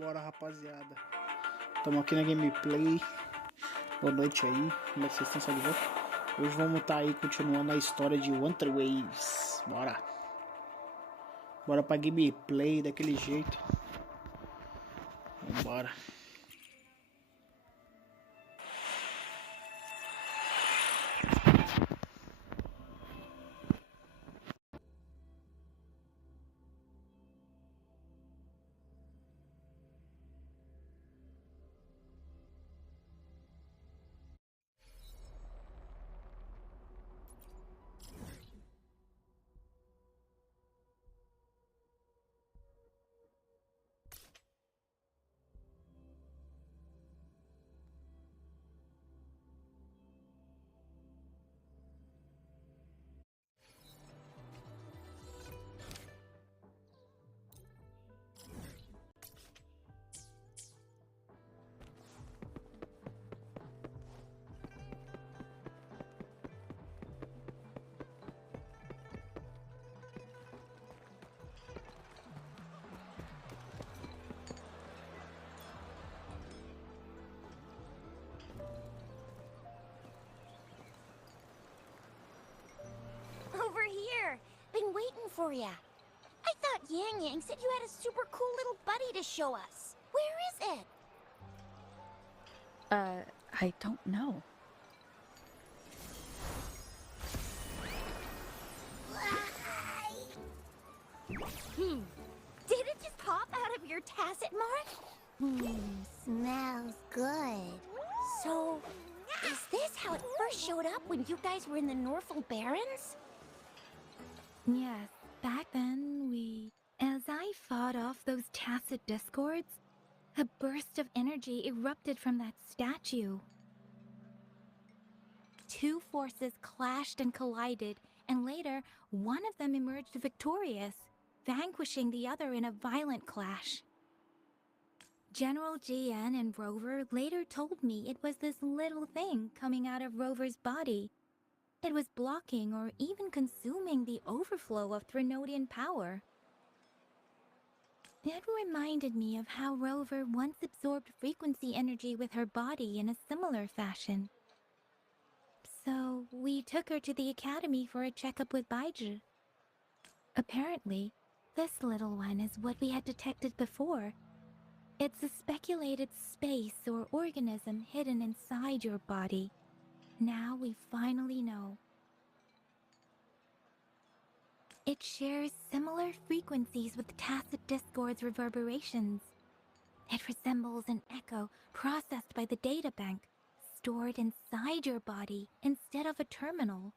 Bora, rapaziada. Estamos aqui na gameplay. Boa noite aí. Como é que vocês estão, só de volta? Hoje vamos estar aí continuando a história de Wuthering Waves. Bora. Bora pra gameplay daquele jeito. Vambora. Over here! Been waiting for ya. I thought Yang Yang said you had a super cool little buddy to show us. Where is it? I don't know. Did it just pop out of your tacit mark? Smells good. So, is this how it first showed up when you guys were in the Norfolk Barrens? Yes, back then as I fought off those tacit discords, a burst of energy erupted from that statue. Two forces clashed and collided, and later, one of them emerged victorious, vanquishing the other in a violent clash. General GN and Rover later told me it was this little thing coming out of Rover's body. It was blocking or even consuming the overflow of Threnodian power. It reminded me of how Rover once absorbed frequency energy with her body in a similar fashion. So we took her to the academy for a checkup with Baiji. Apparently, this little one is what we had detected before. It's a speculated space or organism hidden inside your body. Now we finally know. It shares similar frequencies with tacit discord's reverberations. It resembles an echo processed by the data bank, stored inside your body instead of a terminal.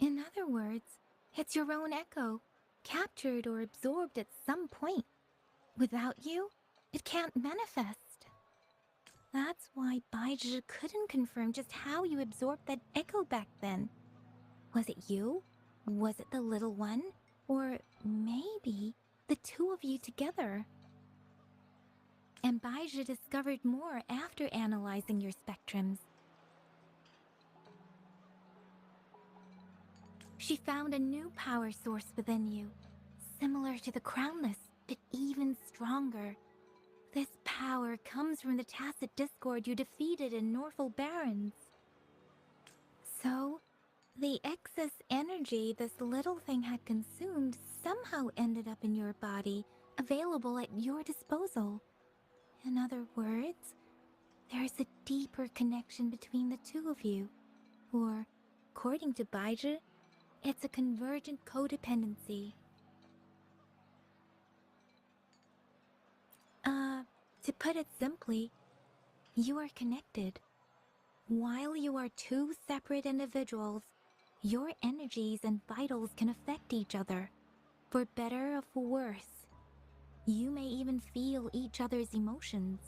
In other words, it's your own echo, captured or absorbed at some point. Without you, it can't manifest. That's why Baiji couldn't confirm just how you absorbed that echo back then. Was it you? Was it the little one? Or maybe the two of you together? And Baiji discovered more after analyzing your spectrums. She found a new power source within you, similar to the Crownless, but even stronger. This power comes from the tacit discord you defeated in Norfolk Barrens. So, the excess energy this little thing had consumed somehow ended up in your body, available at your disposal. In other words, there's a deeper connection between the two of you. Or, according to Baiji, it's a convergent codependency. To put it simply, you are connected. While you are two separate individuals, your energies and vitals can affect each other, for better or for worse. You may even feel each other's emotions.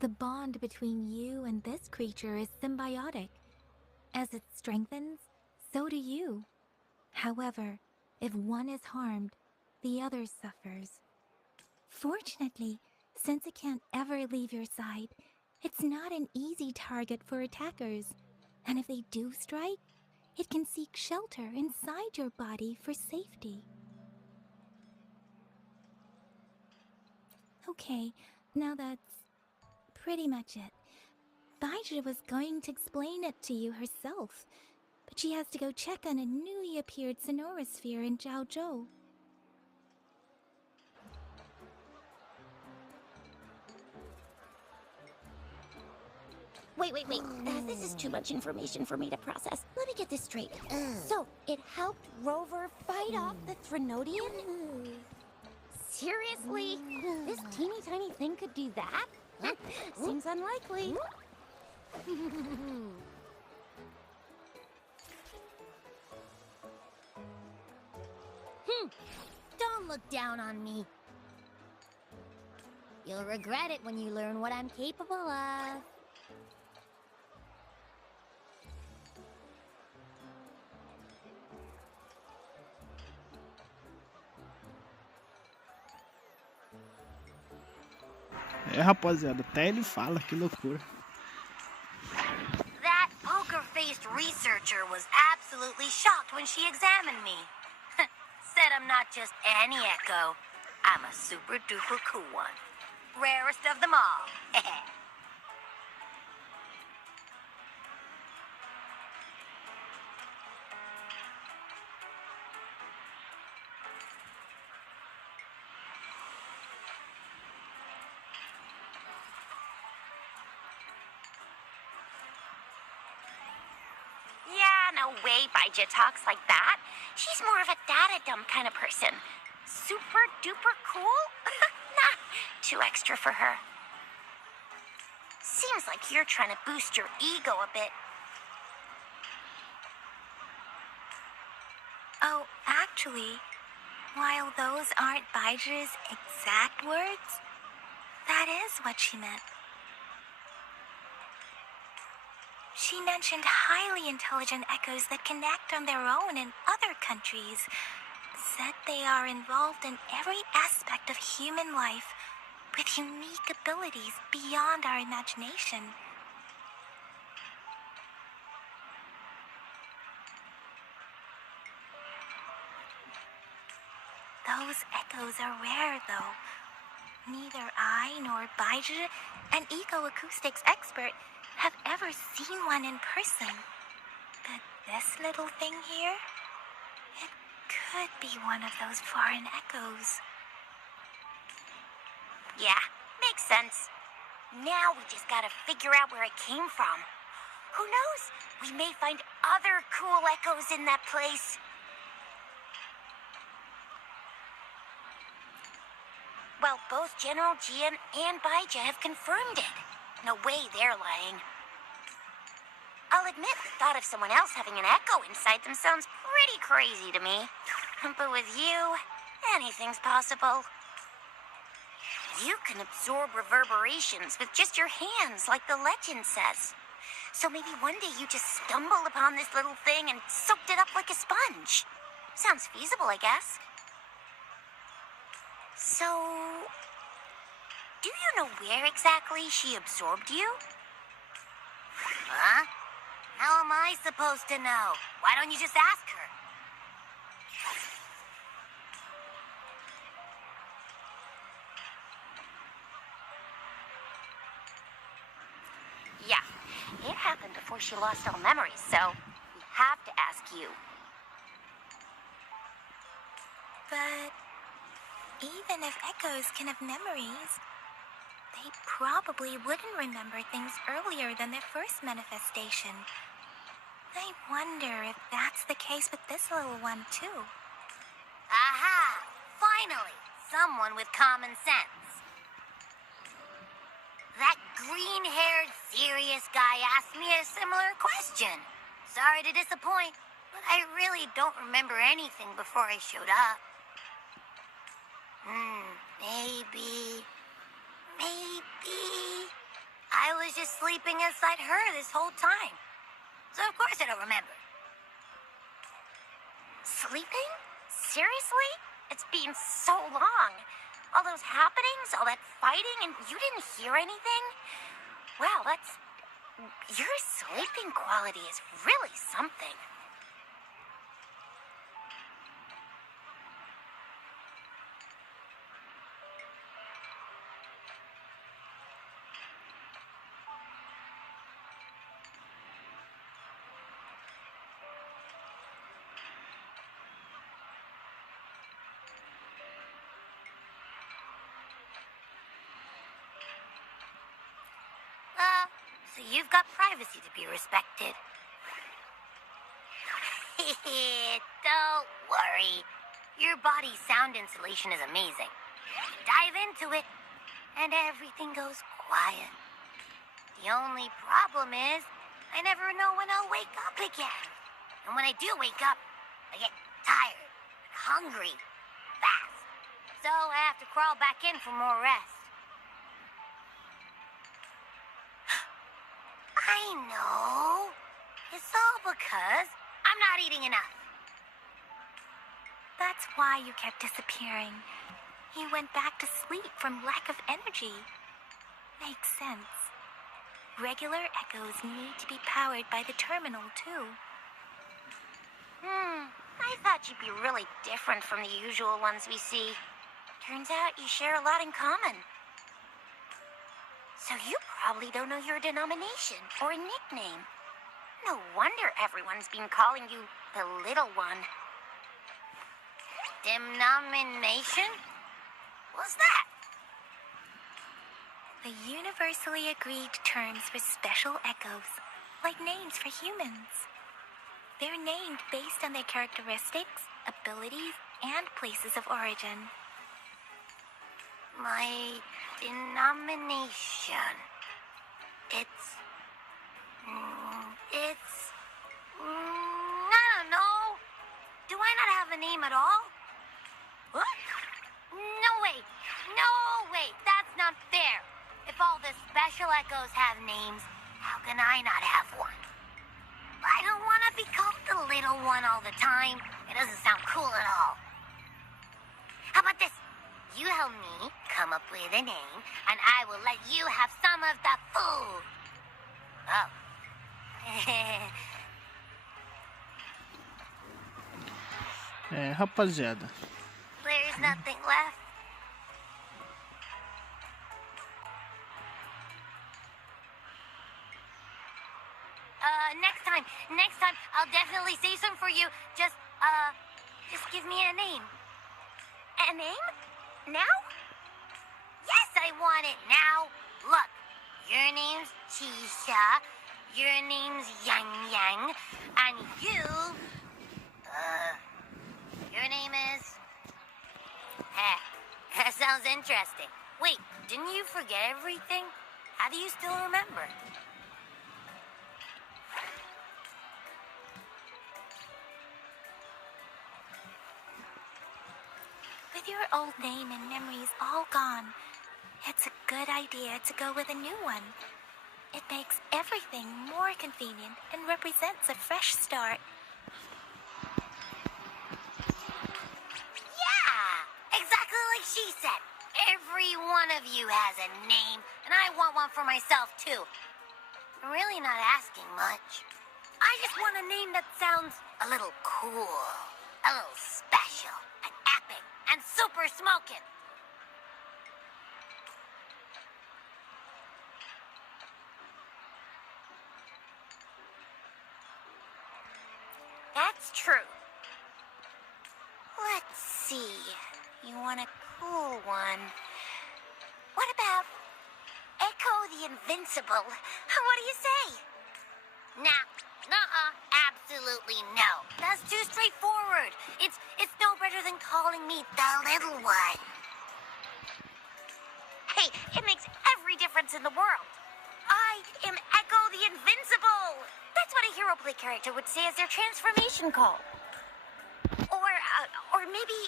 The bond between you and this creature is symbiotic. As it strengthens, so do you. However, if one is harmed, the other suffers. Fortunately, since it can't ever leave your side, it's not an easy target for attackers. And if they do strike, it can seek shelter inside your body for safety. Okay, now that's pretty much it. Baija was going to explain it to you herself, but she has to go check on a newly appeared sonorosphere in Jiaozhou. Wait. This is too much information for me to process. Let me get this straight. So, it helped Rover fight off the Threnodian? Seriously? This teeny tiny thing could do that? Seems unlikely. Don't look down on me. You'll regret it when you learn what I'm capable of. É, rapaziada, até ele fala, que loucura. That poker-faced researcher was absolutely shocked when she examined me. Said I'm not just any echo. I'm a super-duper cool one. Rarest of them all. Yeah, no way Baija talks like that. She's more of a data-dumb kind of person. Super-duper cool? Nah, too extra for her. Seems like you're trying to boost your ego a bit. Oh, actually, while those aren't Baija's exact words, that is what she meant. She mentioned highly intelligent echoes that connect on their own in other countries. Said they are involved in every aspect of human life with unique abilities beyond our imagination. Those echoes are rare, though. Neither I nor Baija, an eco-acoustics expert, have ever seen one in person. But this little thing here, it could be one of those foreign echoes. Yeah, makes sense. Now we just gotta figure out where it came from. Who knows? We may find other cool echoes in that place. Well, both General Jian and Baija have confirmed it. No way they're lying. I'll admit the thought of someone else having an echo inside them sounds pretty crazy to me. But with you, anything's possible. You can absorb reverberations with just your hands, like the legend says. So maybe one day you just stumbled upon this little thing and soaked it up like a sponge. Sounds feasible, I guess. So, do you know where exactly she absorbed you? Huh? How am I supposed to know? Why don't you just ask her? Yeah, it happened before she lost all memories, so we have to ask you. But even if echoes can have memories, they probably wouldn't remember things earlier than their first manifestation. I wonder if that's the case with this little one, too. Aha! Finally! Someone with common sense. That green-haired, serious guy asked me a similar question. Sorry to disappoint, but I really don't remember anything before I showed up. Maybe I was just sleeping inside her this whole time. So of course I don't remember. Sleeping? Seriously? It's been so long. All those happenings, all that fighting, and you didn't hear anything? Wow, your sleeping quality is really something. So you've got privacy to be respected. Don't worry. Your body's sound insulation is amazing. Dive into it, and everything goes quiet. The only problem is, I never know when I'll wake up again. And when I do wake up, I get tired and hungry fast. So I have to crawl back in for more rest. I know. It's all because I'm not eating enough. That's why you kept disappearing. You went back to sleep from lack of energy. Makes sense. Regular echoes need to be powered by the terminal, too. I thought you'd be really different from the usual ones we see. Turns out you share a lot in common. So you probably don't know your denomination or nickname. No wonder everyone's been calling you the Little One. Denomination? What's that? The universally agreed terms for special echoes, like names for humans. They're named based on their characteristics, abilities, and places of origin. My denomination. I don't know. Do I not have a name at all? What? No way. No way. That's not fair. If all the special echoes have names, how can I not have one? I don't want to be called the Little One all the time. It doesn't sound cool at all. How about this? You help me come up with a name, and I will let you have some of the food. Oh. Rapaziada. There's nothing left. Next time, I'll definitely say some for you. Just give me a name. A name? Now? Yes, I want it now. Look, your name's Chisha, your name's Yang Yang, and your name is... That sounds interesting. Wait, didn't you forget everything? How do you still remember? With your old name and memories all gone, it's a good idea to go with a new one. It makes everything more convenient and represents a fresh start. Yeah, exactly like she said. Every one of you has a name, and I want one for myself, too. I'm really not asking much. I just want a name that sounds a little cool, a little special, and epic, and super smoking. That's true. Let's see. You want a cool one. What about Echo the Invincible? What do you say? Nah, absolutely no. That's too straightforward. It's no better than calling me the Little One. Hey, it makes every difference in the world. I am Echo the Invincible. That's what a hero play character would say as their transformation call. Or maybe,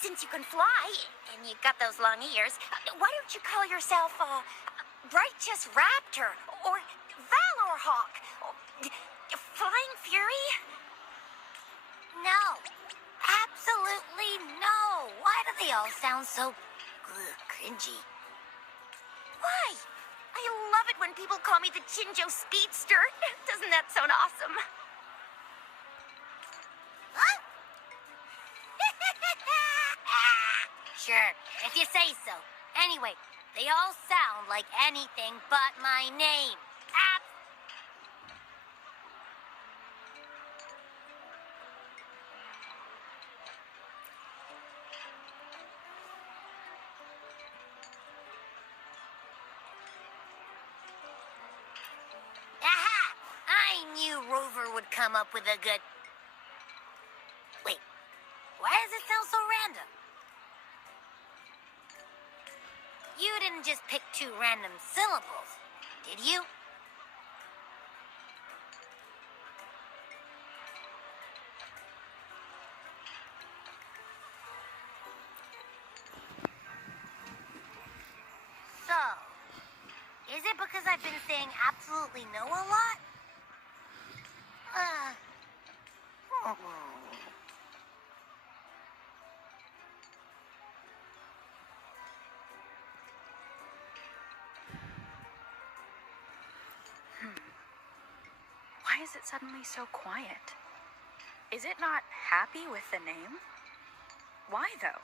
since you can fly, and you've got those long ears, why don't you call yourself, Righteous Raptor, or Valor Hawk, or Flying Fury? No. Absolutely no. Why do they all sound so cringy? Why? I love it when people call me the Chinjo Speedster. Doesn't that sound awesome? Huh? Sure, if you say so. Anyway, they all sound like anything but my name. knew Rover would come up with a good... Wait, why does it sound so random? You didn't just pick two random syllables, did you? So, is it because I've been saying absolutely no a lot? Why is it suddenly so quiet? Is it not happy with the name? Why, though?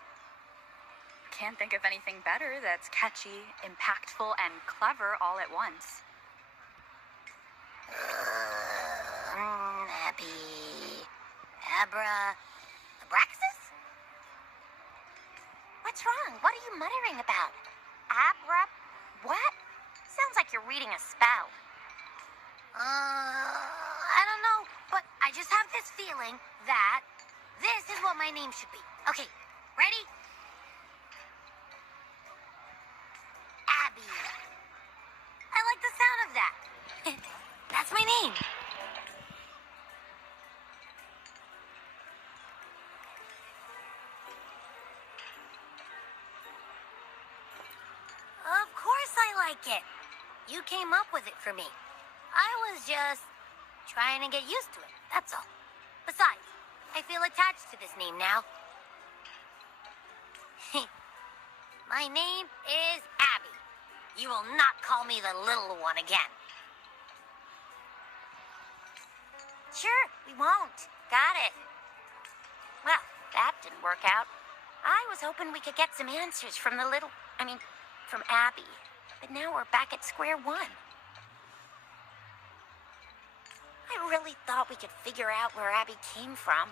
Can't think of anything better that's catchy, impactful, and clever all at once. Abby... Abraxas? What's wrong? What are you muttering about? What? Sounds like you're reading a spell. I don't know, but I just have this feeling that this is what my name should be. Okay, ready? Abby. I like the sound of that. That's my name. Of course I like it. You came up with it for me. I was just trying to get used to it, that's all. Besides, I feel attached to this name now. My name is Abby. You will not call me the little one again. Sure, we won't. Got it. Well, that didn't work out. I was hoping we could get some answers from from Abby. But now we're back at square one. I really thought we could figure out where Abby came from.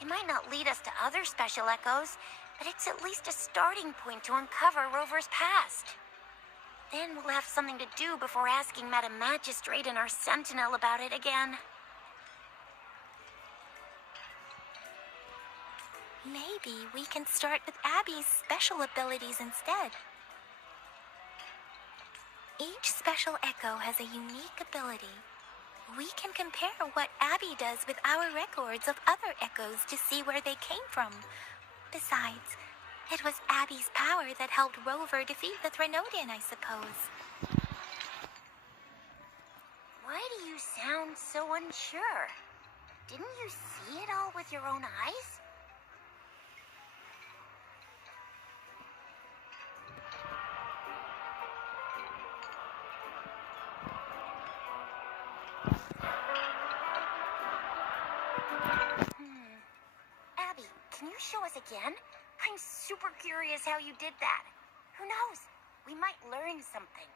It might not lead us to other special echoes, but it's at least a starting point to uncover Rover's past. Then we'll have something to do before asking Madam Magistrate and our Sentinel about it again. Maybe we can start with Abby's special abilities instead. Each special echo has a unique ability. We can compare what Abby does with our records of other echoes to see where they came from. Besides, it was Abby's power that helped Rover defeat the Threnodian, I suppose. Why do you sound so unsure? Didn't you see it all with your own eyes? Abby, can you show us again? I'm super curious how you did that. Who knows? We might learn something.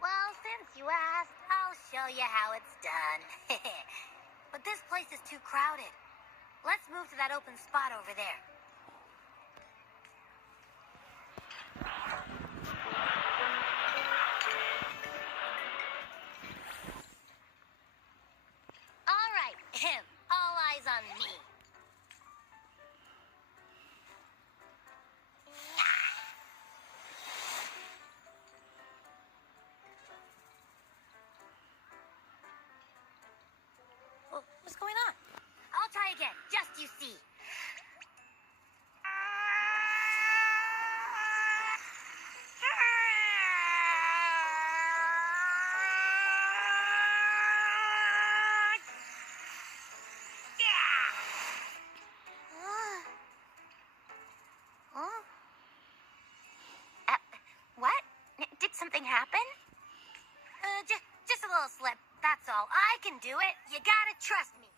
Well, since you asked, I'll show you how it's done. But this place is too crowded. Let's move to that open spot over there. All right, all eyes on me. What's going on? I'll try again, just you see. What? Did something happen? Just a little slip, that's all. I can do it. You gotta trust me.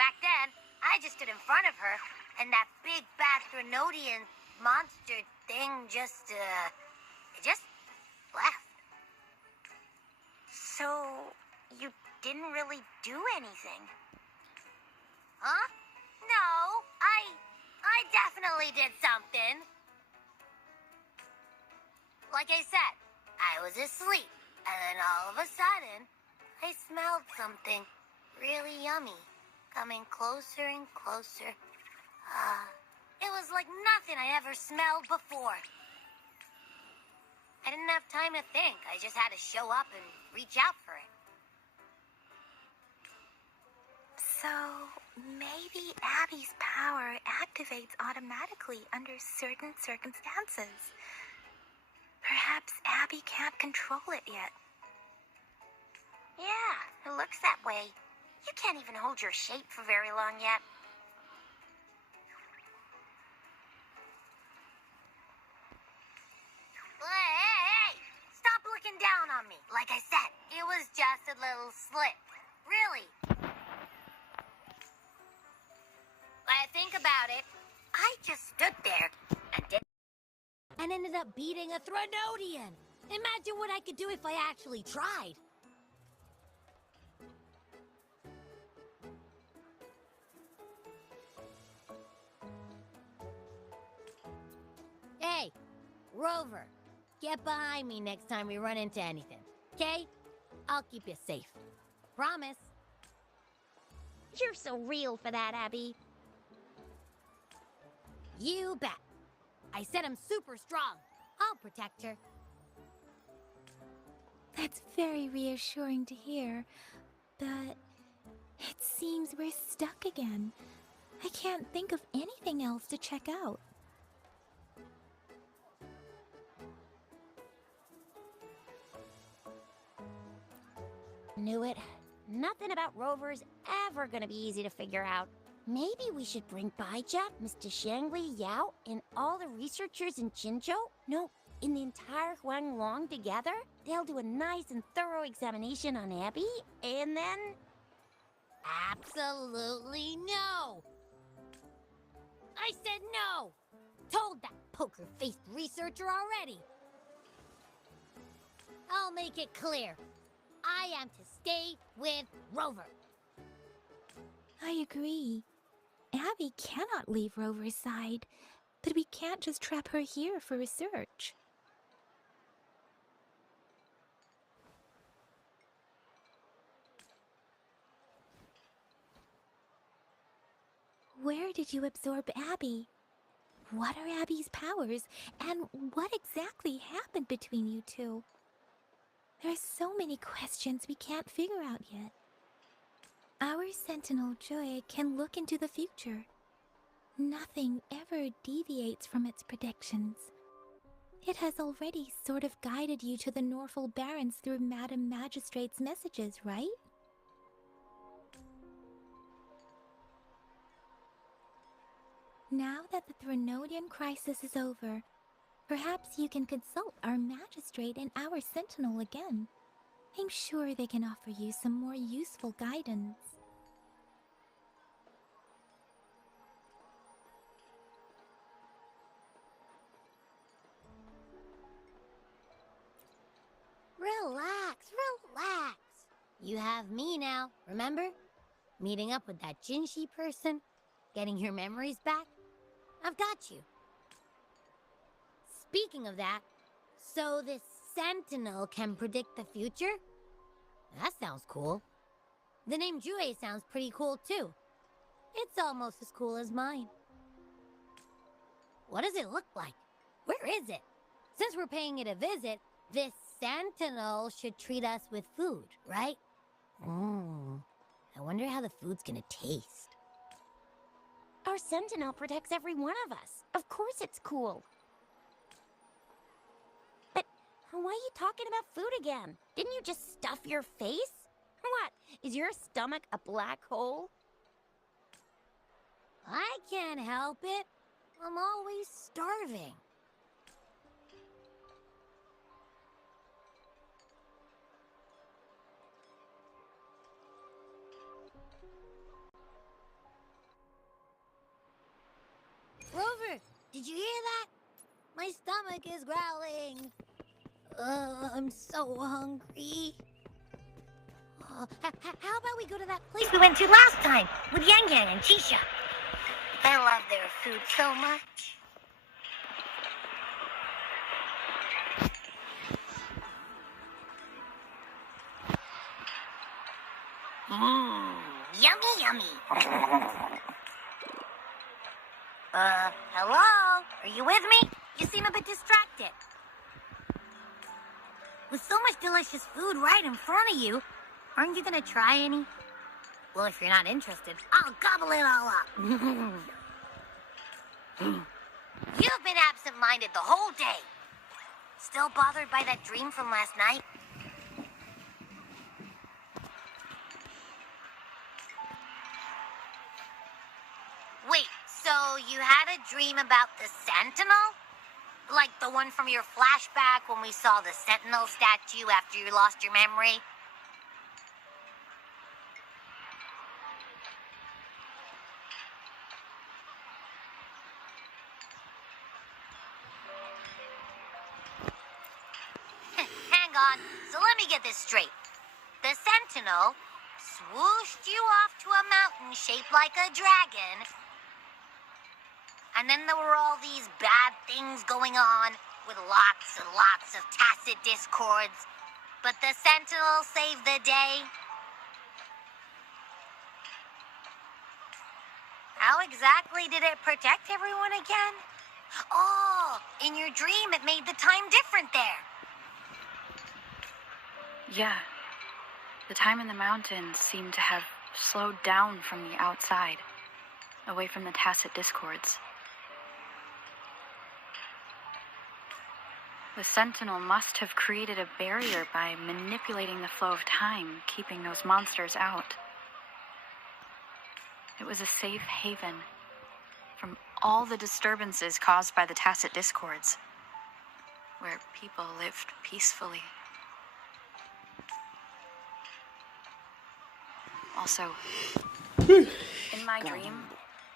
Back then, I just stood in front of her, and that big bad Threnodian monster thing just left. So, you didn't really do anything? Huh? No, I definitely did something. Like I said, I was asleep, and then all of a sudden, I smelled something really yummy, coming closer and closer. It was like nothing I ever smelled before. I didn't have time to think. I just had to show up and reach out for it. So, maybe Abby's power activates automatically under certain circumstances. Perhaps Abby can't control it yet. Yeah, it looks that way. You can't even hold your shape for very long yet. Hey! Stop looking down on me. Like I said, it was just a little slip. Really. When I think about it, I just stood there and ended up beating a Threnodian. Imagine what I could do if I actually tried. Hey, Rover, get behind me next time we run into anything, okay? I'll keep you safe. Promise. You're so real for that, Abby. You bet. I said I'm super strong. I'll protect her. That's very reassuring to hear, but it seems we're stuck again. I can't think of anything else to check out. Knew it. Nothing about Rover's ever gonna be easy to figure out. Maybe we should bring Baija, Mr. Shangli, Yao, and all the researchers in Jinzhou? No, in the entire Huanglong together? They'll do a nice and thorough examination on Abby, and then... Absolutely no! I said no! Told that poker-faced researcher already! I'll make it clear. I am to stay with Rover. I agree. Abby cannot leave Rover's side, but we can't just trap her here for research. Where did you absorb Abby? What are Abby's powers, and what exactly happened between you two? There are so many questions we can't figure out yet. Our Sentinel Joy can look into the future. Nothing ever deviates from its predictions. It has already sort of guided you to the Norfolk Barrens through Madam Magistrate's messages, right? Now that the Threnodian crisis is over, perhaps you can consult our Magistrate and our Sentinel again. I'm sure they can offer you some more useful guidance. Relax, relax. You have me now, remember? Meeting up with that Jinshi person, getting your memories back. I've got you. Speaking of that, so this Sentinel can predict the future? That sounds cool. The name Jue sounds pretty cool too. It's almost as cool as mine. What does it look like? Where is it? Since we're paying it a visit, this Sentinel should treat us with food, right? I wonder how the food's gonna taste. Our Sentinel protects every one of us. Of course it's cool. But why are you talking about food again? Didn't you just stuff your face? What? Is your stomach a black hole? I can't help it. I'm always starving. Rover, did you hear that? My stomach is growling. I'm so hungry. How about we go to that place we went to last time with Yang Yang and Chisha? I love their food so much. Hello? Are you with me? You seem a bit distracted. With so much delicious food right in front of you, aren't you gonna try any? Well, if you're not interested, I'll gobble it all up. You've been absent-minded the whole day. Still bothered by that dream from last night? Wait, so you had a dream about the Sentinel? Like the one from your flashback when we saw the Sentinel statue after you lost your memory? Hang on, so let me get this straight. The Sentinel swooshed you off to a mountain shaped like a dragon, and then there were all these bad things going on with lots and lots of tacit discords, but the Sentinel saved the day. How exactly did it protect everyone again? Oh, in your dream it made the time different there. Yeah. The time in the mountains seemed to have slowed down from the outside, away from the tacit discords. The Sentinel must have created a barrier by manipulating the flow of time, keeping those monsters out. It was a safe haven from all the disturbances caused by the tacit discords, where people lived peacefully. Also, in my dream,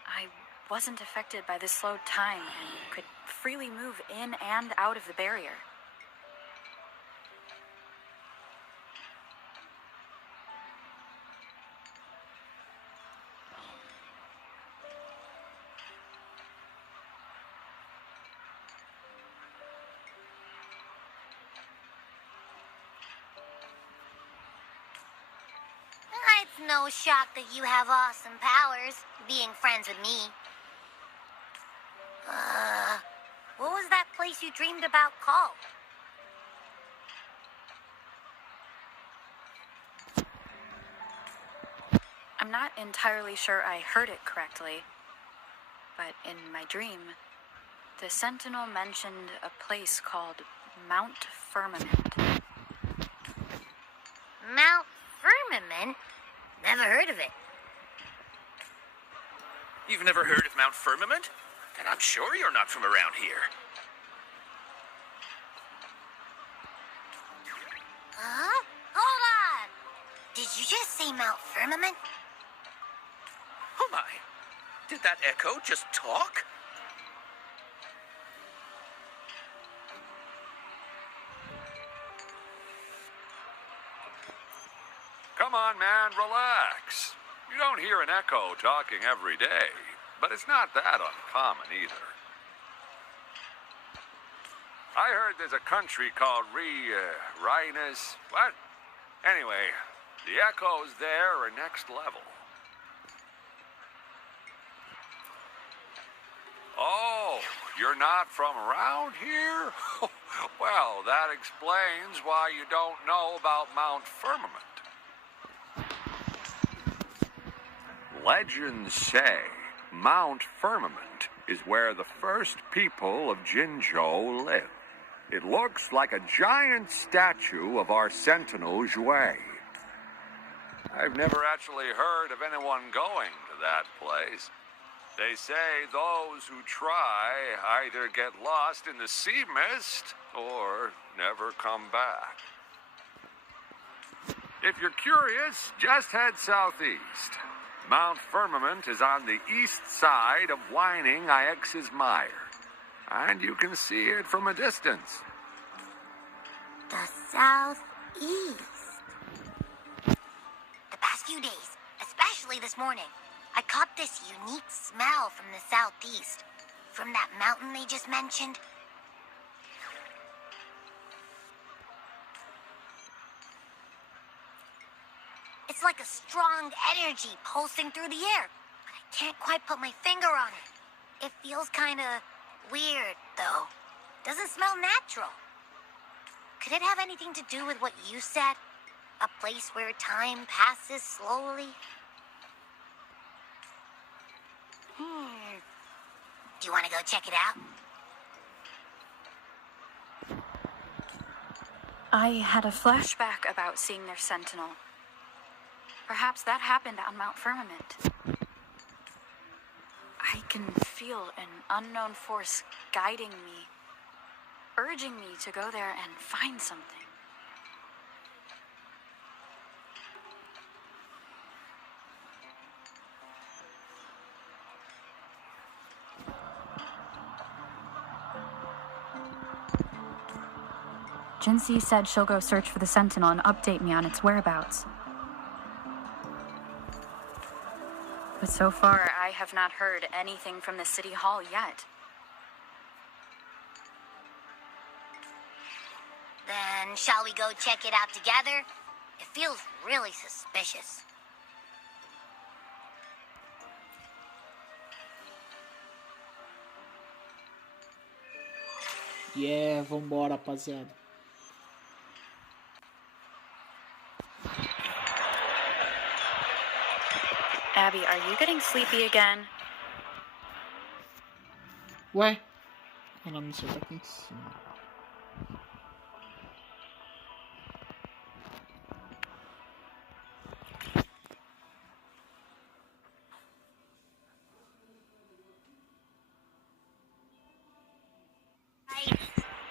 I wasn't affected by the slowed time and could freely move in and out of the barrier. It's no shock that you have awesome powers, being friends with me. What was that place you dreamed about called? I'm not entirely sure I heard it correctly, but in my dream, the Sentinel mentioned a place called Mount Firmament. Mount Firmament? Never heard of it. You've never heard of Mount Firmament? Then I'm sure you're not from around here. Huh? Hold on! Did you just say Mount Firmament? Oh my! Did that echo just talk? Come on, man, relax. You don't hear an echo talking every day, but it's not that uncommon either. I heard there's a country called Rhinus. What? Anyway, the echoes there are next level. Oh, you're not from around here? Well, that explains why you don't know about Mount Firmament. Legends say Mount Firmament is where the first people of Jinzhou live. It looks like a giant statue of our Sentinel Jue. I've never actually heard of anyone going to that place. They say those who try either get lost in the sea mist or never come back. If you're curious, just head southeast. Mount Firmament is on the east side of Whining Ix's Mire, and you can see it from a distance. The southeast. The past few days, especially this morning, I caught this unique smell from the southeast, from that mountain they just mentioned. It's like a strong energy pulsing through the air, but I can't quite put my finger on it. It feels kinda weird, though. Doesn't smell natural. Could it have anything to do with what you said? A place where time passes slowly? Do you want to go check it out? I had a flashback about seeing their sentinel. Perhaps that happened on Mount Firmament. I can feel an unknown force guiding me, urging me to go there and find something. Jinxie said she'll go search for the Sentinel and update me on its whereabouts. But so far, I have not heard anything from the City Hall yet. Then shall we go check it out together? It feels really suspicious. Yeah, vambora, rapaziada. Abby, are you getting sleepy again? Ué? O nome do seu tá aqui em cima.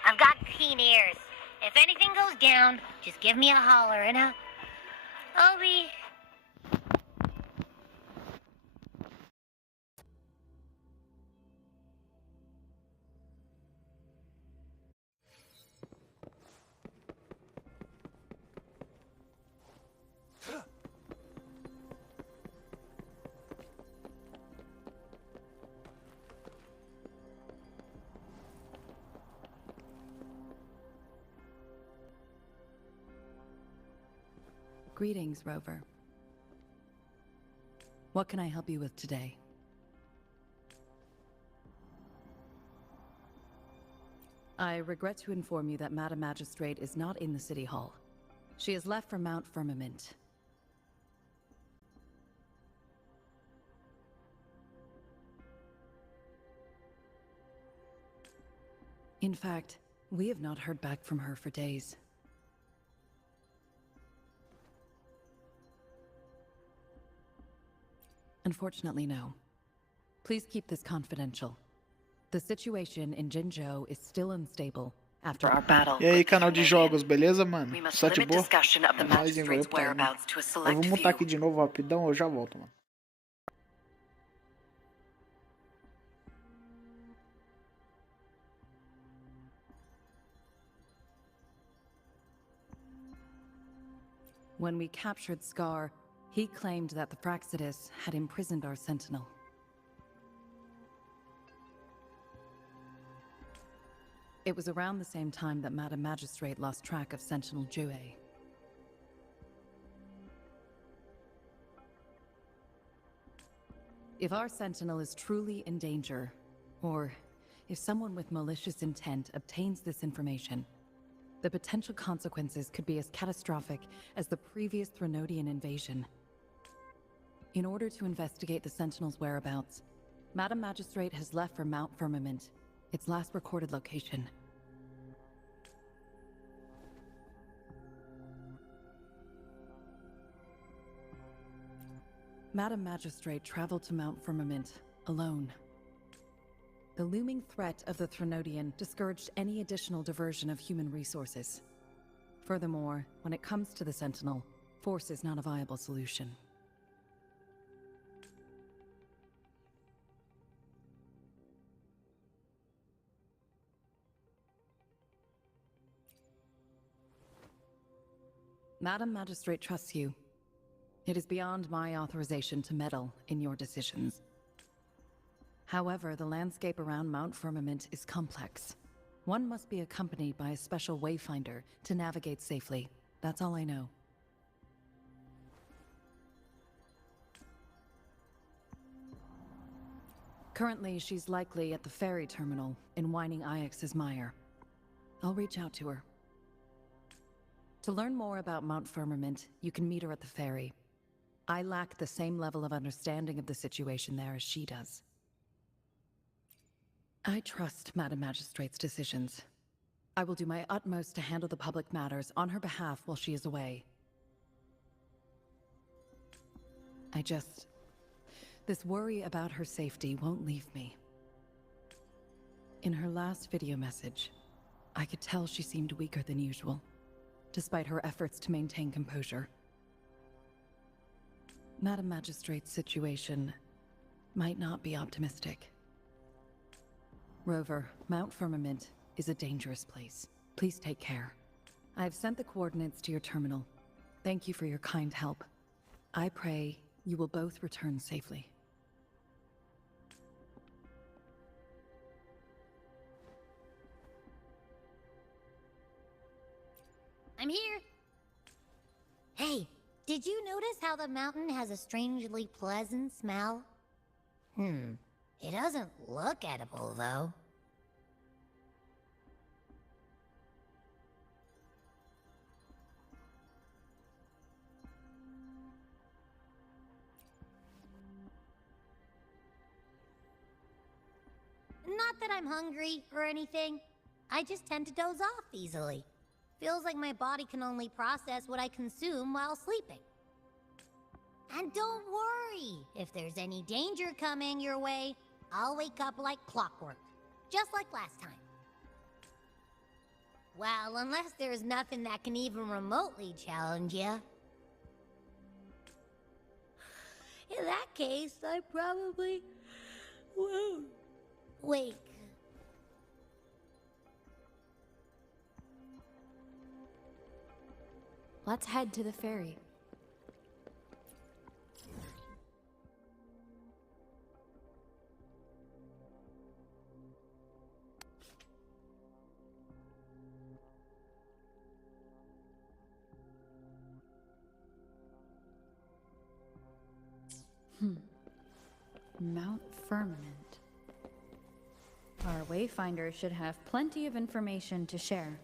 I've got keen ears. If anything goes down, just give me a holler and I'll be... Greetings, Rover. What can I help you with today? I regret to inform you that Madam Magistrate is not in the City Hall. She has left for Mount Firmament. In fact, we have not heard back from her for days. Unfortunately, no. Please keep this confidential. The situation in Jinzhou is still unstable after our battle. E aí, canal de jogos, beleza, mano? We must Só de limit boa? discussion of the É nóis, hein, magistrate's velho? Tá, né? whereabouts to a Eu select vou few. mutar aqui de novo rapidão, eu já volto, mano. When we captured Scar, he claimed that the Praxidus had imprisoned our sentinel. It was around the same time that Madam Magistrate lost track of Sentinel Jue. If our sentinel is truly in danger, or if someone with malicious intent obtains this information, the potential consequences could be as catastrophic as the previous Threnodian invasion. In order to investigate the Sentinel's whereabouts, Madam Magistrate has left for Mount Firmament, its last recorded location. Madam Magistrate traveled to Mount Firmament alone. The looming threat of the Threnodian discouraged any additional diversion of human resources. Furthermore, when it comes to the Sentinel, force is not a viable solution. Madam Magistrate trusts you. It is beyond my authorization to meddle in your decisions. However, the landscape around Mount Firmament is complex. One must be accompanied by a special wayfinder to navigate safely. That's all I know. Currently, she's likely at the ferry terminal in Whining Ix's mire. I'll reach out to her. To learn more about Mount Firmament, you can meet her at the ferry. I lack the same level of understanding of the situation there as she does. I trust Madam Magistrate's decisions. I will do my utmost to handle the public matters on her behalf while she is away. This worry about her safety won't leave me. In her last video message, I could tell she seemed weaker than usual, despite her efforts to maintain composure. Madam Magistrate's situation might not be optimistic. Rover, Mount Firmament is a dangerous place. Please take care. I've sent the coordinates to your terminal. Thank you for your kind help. I pray you will both return safely. I'm here. Hey, did you notice how the mountain has a strangely pleasant smell? It doesn't look edible, though. Not that I'm hungry or anything. I just tend to doze off easily. Feels like my body can only process what I consume while sleeping. And don't worry, if there's any danger coming your way, I'll wake up like clockwork, just like last time. Well, unless there's nothing that can even remotely challenge you. In that case, I probably won't wake. Let's head to the ferry. Mount Firmament. Our Wayfinder should have plenty of information to share.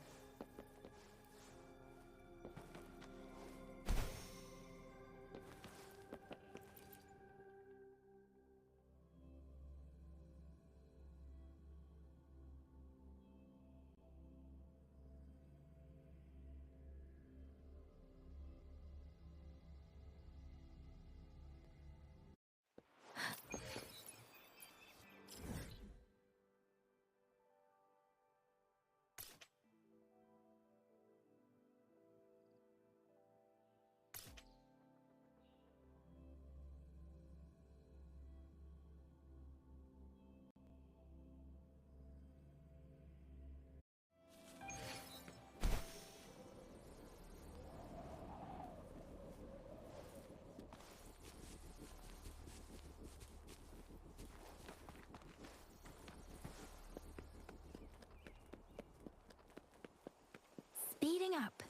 Speeding up.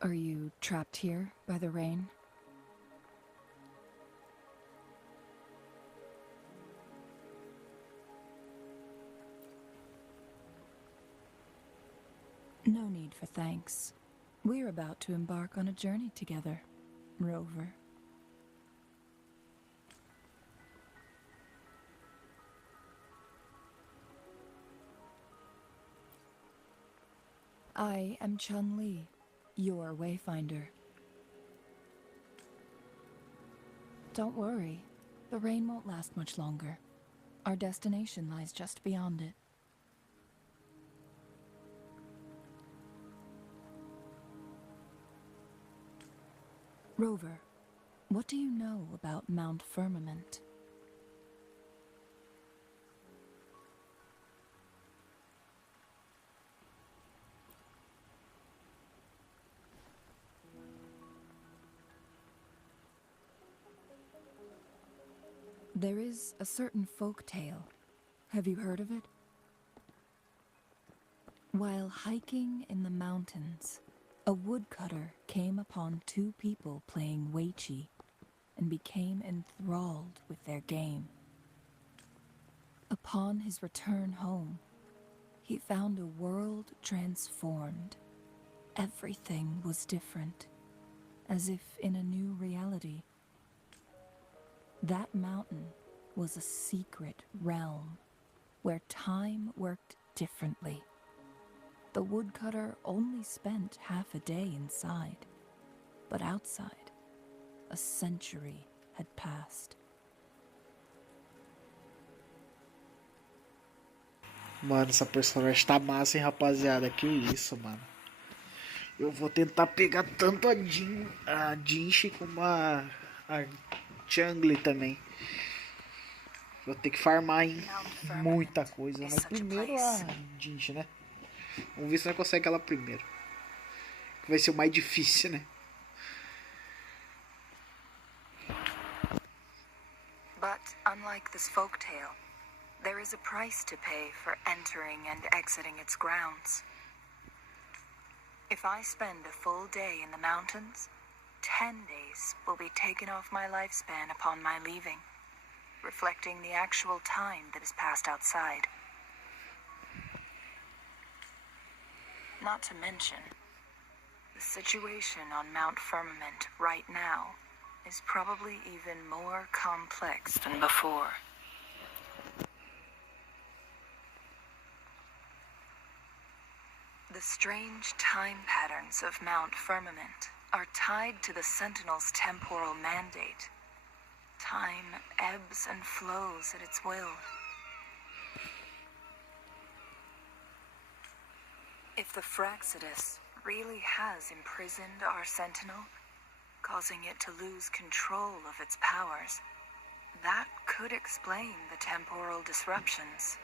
Are you trapped here by the rain? No need for thanks. We're about to embark on a journey together, Rover. I am Chun-Li, your Wayfinder. Don't worry, the rain won't last much longer. Our destination lies just beyond it. Rover, what do you know about Mount Firmament? There is a certain folk tale. Have you heard of it? While hiking in the mountains, a woodcutter came upon two people playing weichi and became enthralled with their game. Upon his return home, he found a world transformed. Everything was different, as if in a new reality. That mountain was a secret realm where time worked differently. The woodcutter only spent half a day inside, but outside, a century had passed. Mano, essa personagem tá massa, hein, rapaziada? Que isso, mano. Eu vou tentar pegar tanto a Jinx como a Changli também. Vou ter que farmar, hein? Muita coisa. Mas primeiro a Jinx, né? Vamos ver se nós conseguimos ela primeiro. Que vai ser o mais difícil, né? But unlike this folktale, there is a price to pay for entering and exiting its grounds. If I spend a full day in the mountains, 10 days will be taken off my lifespan upon my leaving, reflecting the actual time that is passed outside. Not to mention, the situation on Mount Firmament right now is probably even more complex than before. The strange time patterns of Mount Firmament are tied to the Sentinel's temporal mandate. Time ebbs and flows at its will. If the Fraxidus really has imprisoned our Sentinel, causing it to lose control of its powers, that could explain the temporal disruptions.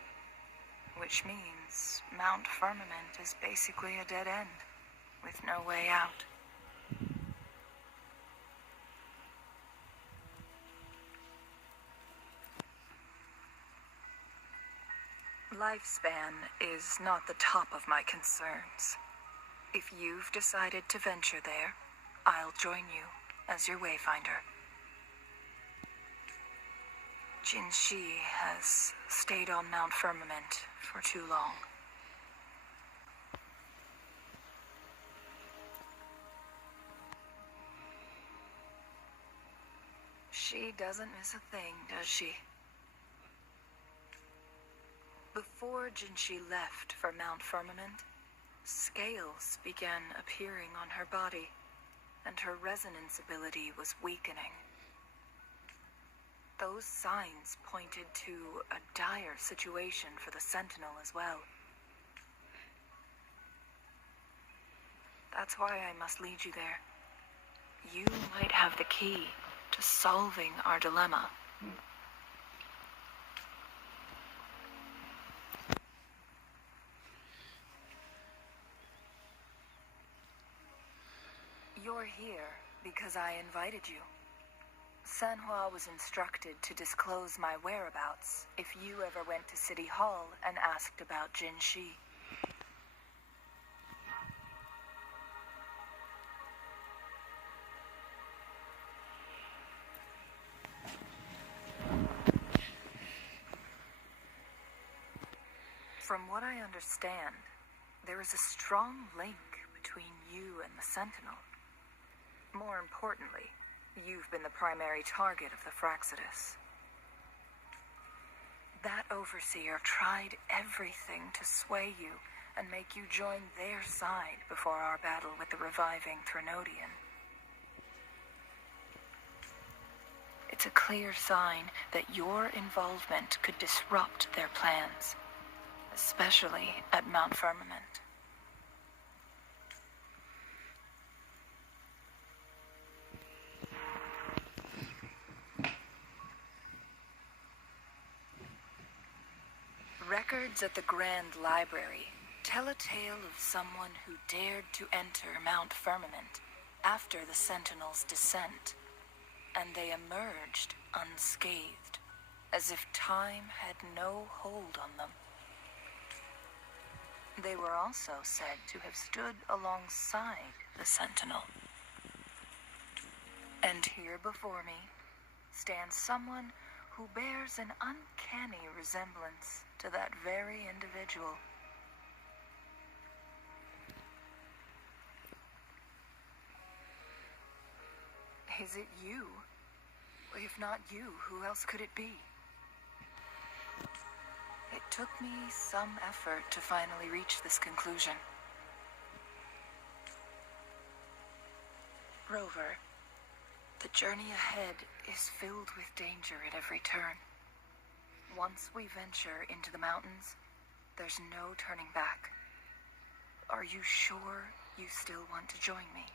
Which means Mount Firmament is basically a dead end, with no way out. Lifespan is not the top of my concerns. If you've decided to venture there, I'll join you as your wayfinder. Jinshi has stayed on Mount Firmament for too long. She doesn't miss a thing, does she? Before Jinshi left for Mount Firmament, scales began appearing on her body, and her resonance ability was weakening. Those signs pointed to a dire situation for the Sentinel as well. That's why I must lead you there. You might have the key to solving our dilemma. You're here because I invited you. Sanhua was instructed to disclose my whereabouts if you ever went to City Hall and asked about Jinshi. From what I understand, there is a strong link between you and the Sentinel. More importantly, you've been the primary target of the Fraxidus. That overseer tried everything to sway you and make you join their side before our battle with the reviving Threnodian. It's a clear sign that your involvement could disrupt their plans, especially at Mount Firmament. Records at the Grand Library tell a tale of someone who dared to enter Mount Firmament after the Sentinel's descent, and they emerged unscathed. as if time had no hold on them. They were also said to have stood alongside the Sentinel. And here before me stands someone who bears an uncanny resemblance to that very individual. Is it you? If not you, who else could it be? It took me some effort to finally reach this conclusion. Rover, the journey ahead is filled with danger at every turn. Once we venture into the mountains, there's no turning back. Are you sure you still want to join me?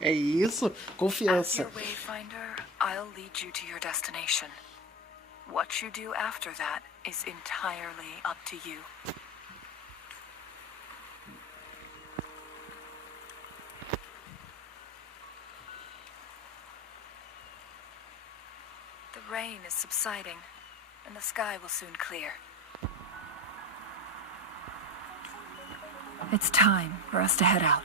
É isso, As confiança. your wayfinder, I'll lead you to your destination. What you do after that is entirely up to you. The rain is subsiding, and the sky will soon clear. It's time for us to head out.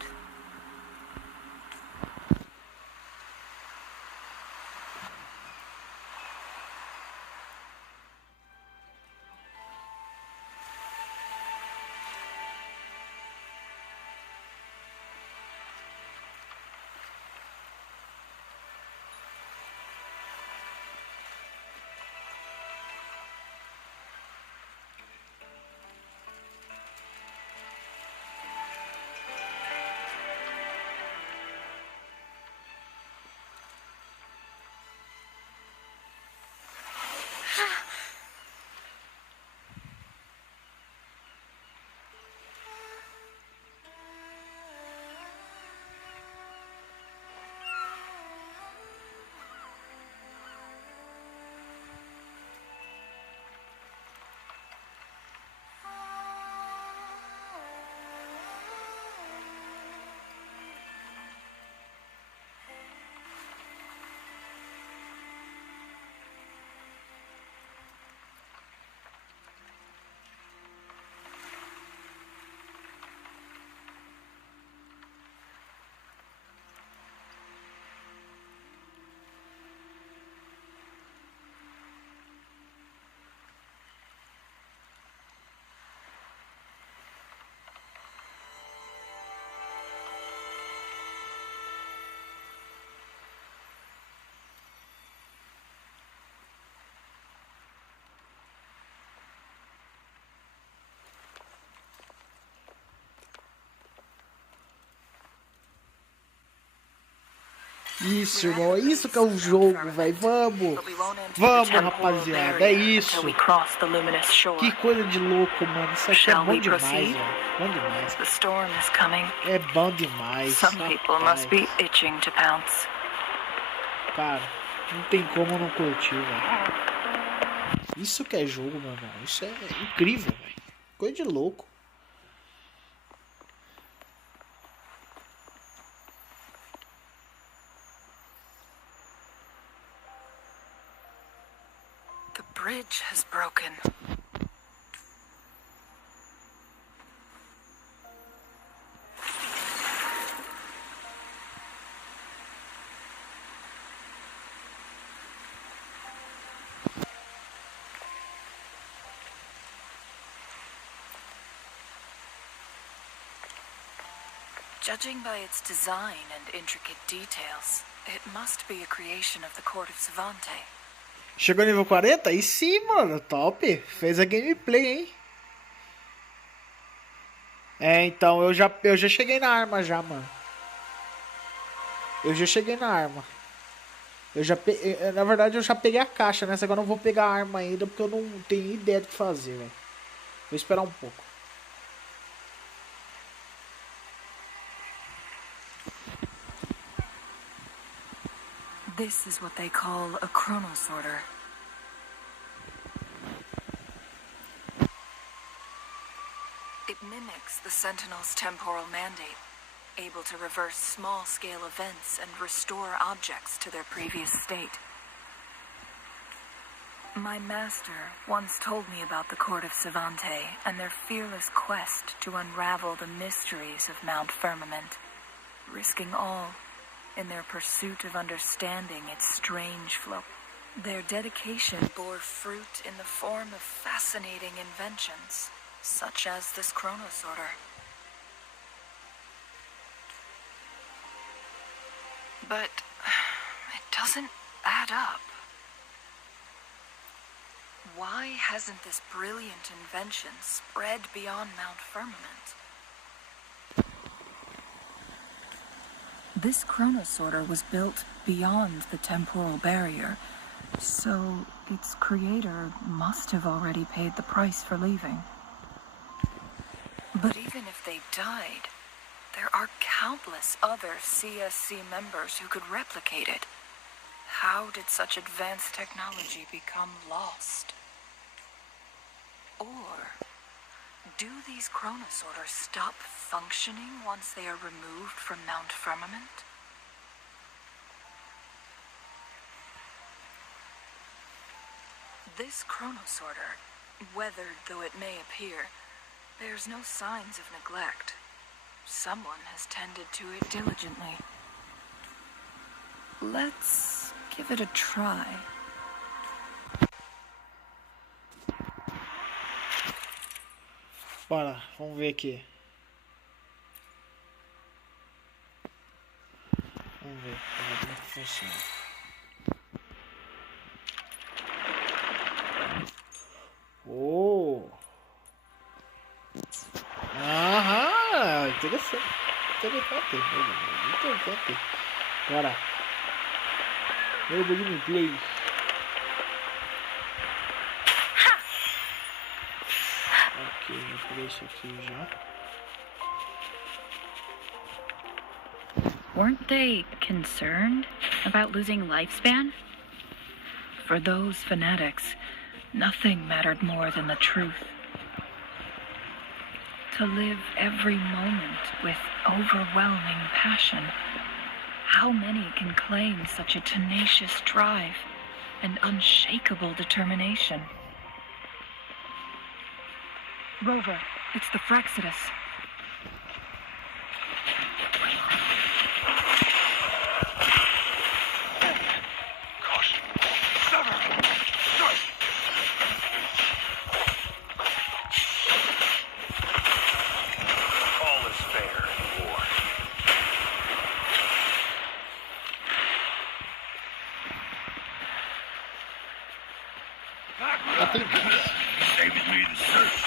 Isso, irmão, é isso que é o jogo, velho. Vamos, rapaziada, é isso. Que coisa de louco, mano. Isso aqui é bom demais, velho. Bom demais. É bom demais. Rapaz. Cara, não tem como não curtir, velho. Isso que é jogo, meu irmão. Isso é incrível, velho. Coisa de louco. The bridge has broken. Judging by its design and intricate details, it must be a creation of the court of Savante. Chegou nível 40? Aí sim, mano, top. Fez a gameplay, hein? É, então, eu já cheguei na arma já, mano. Eu já cheguei na arma. Na verdade, eu já peguei a caixa, né? Só que eu não vou pegar a arma ainda, porque eu não tenho ideia do que fazer, velho. Vou esperar um pouco. This is what they call a chronosorter. It mimics the Sentinel's temporal mandate, able to reverse small-scale events and restore objects to their previous state. My master once told me about the Court of Finalmente and their fearless quest to unravel the mysteries of Mount Firmament, risking all in their pursuit of understanding its strange flow. Their dedication bore fruit in the form of fascinating inventions, such as this chronosorter. But it doesn't add up. Why hasn't this brilliant invention spread beyond Mount Firmament? This chronosorter was built beyond the temporal barrier, so its creator must have already paid the price for leaving. But even if they died, there are countless other CSC members who could replicate it. How did such advanced technology become lost? Or do these chronosorters stop functioning once they are removed from Mount Firmament? This chronosorter, weathered though it may appear, bears no signs of neglect. Someone has tended to it diligently. Let's give it a try. Bora, vamos ver aqui. Vamos ver como é que funciona. Oh! Aham! Interessante. Interessante. Bora. Novo gameplay. Ok, vou pegar isso aqui já. Weren't they concerned about losing lifespan? For those fanatics, nothing mattered more than the truth. To live every moment with overwhelming passion. How many can claim such a tenacious drive and unshakable determination? Rover, it's the Frexodus. Caution. Sever. Strike. All is fair in war. Saved me the search.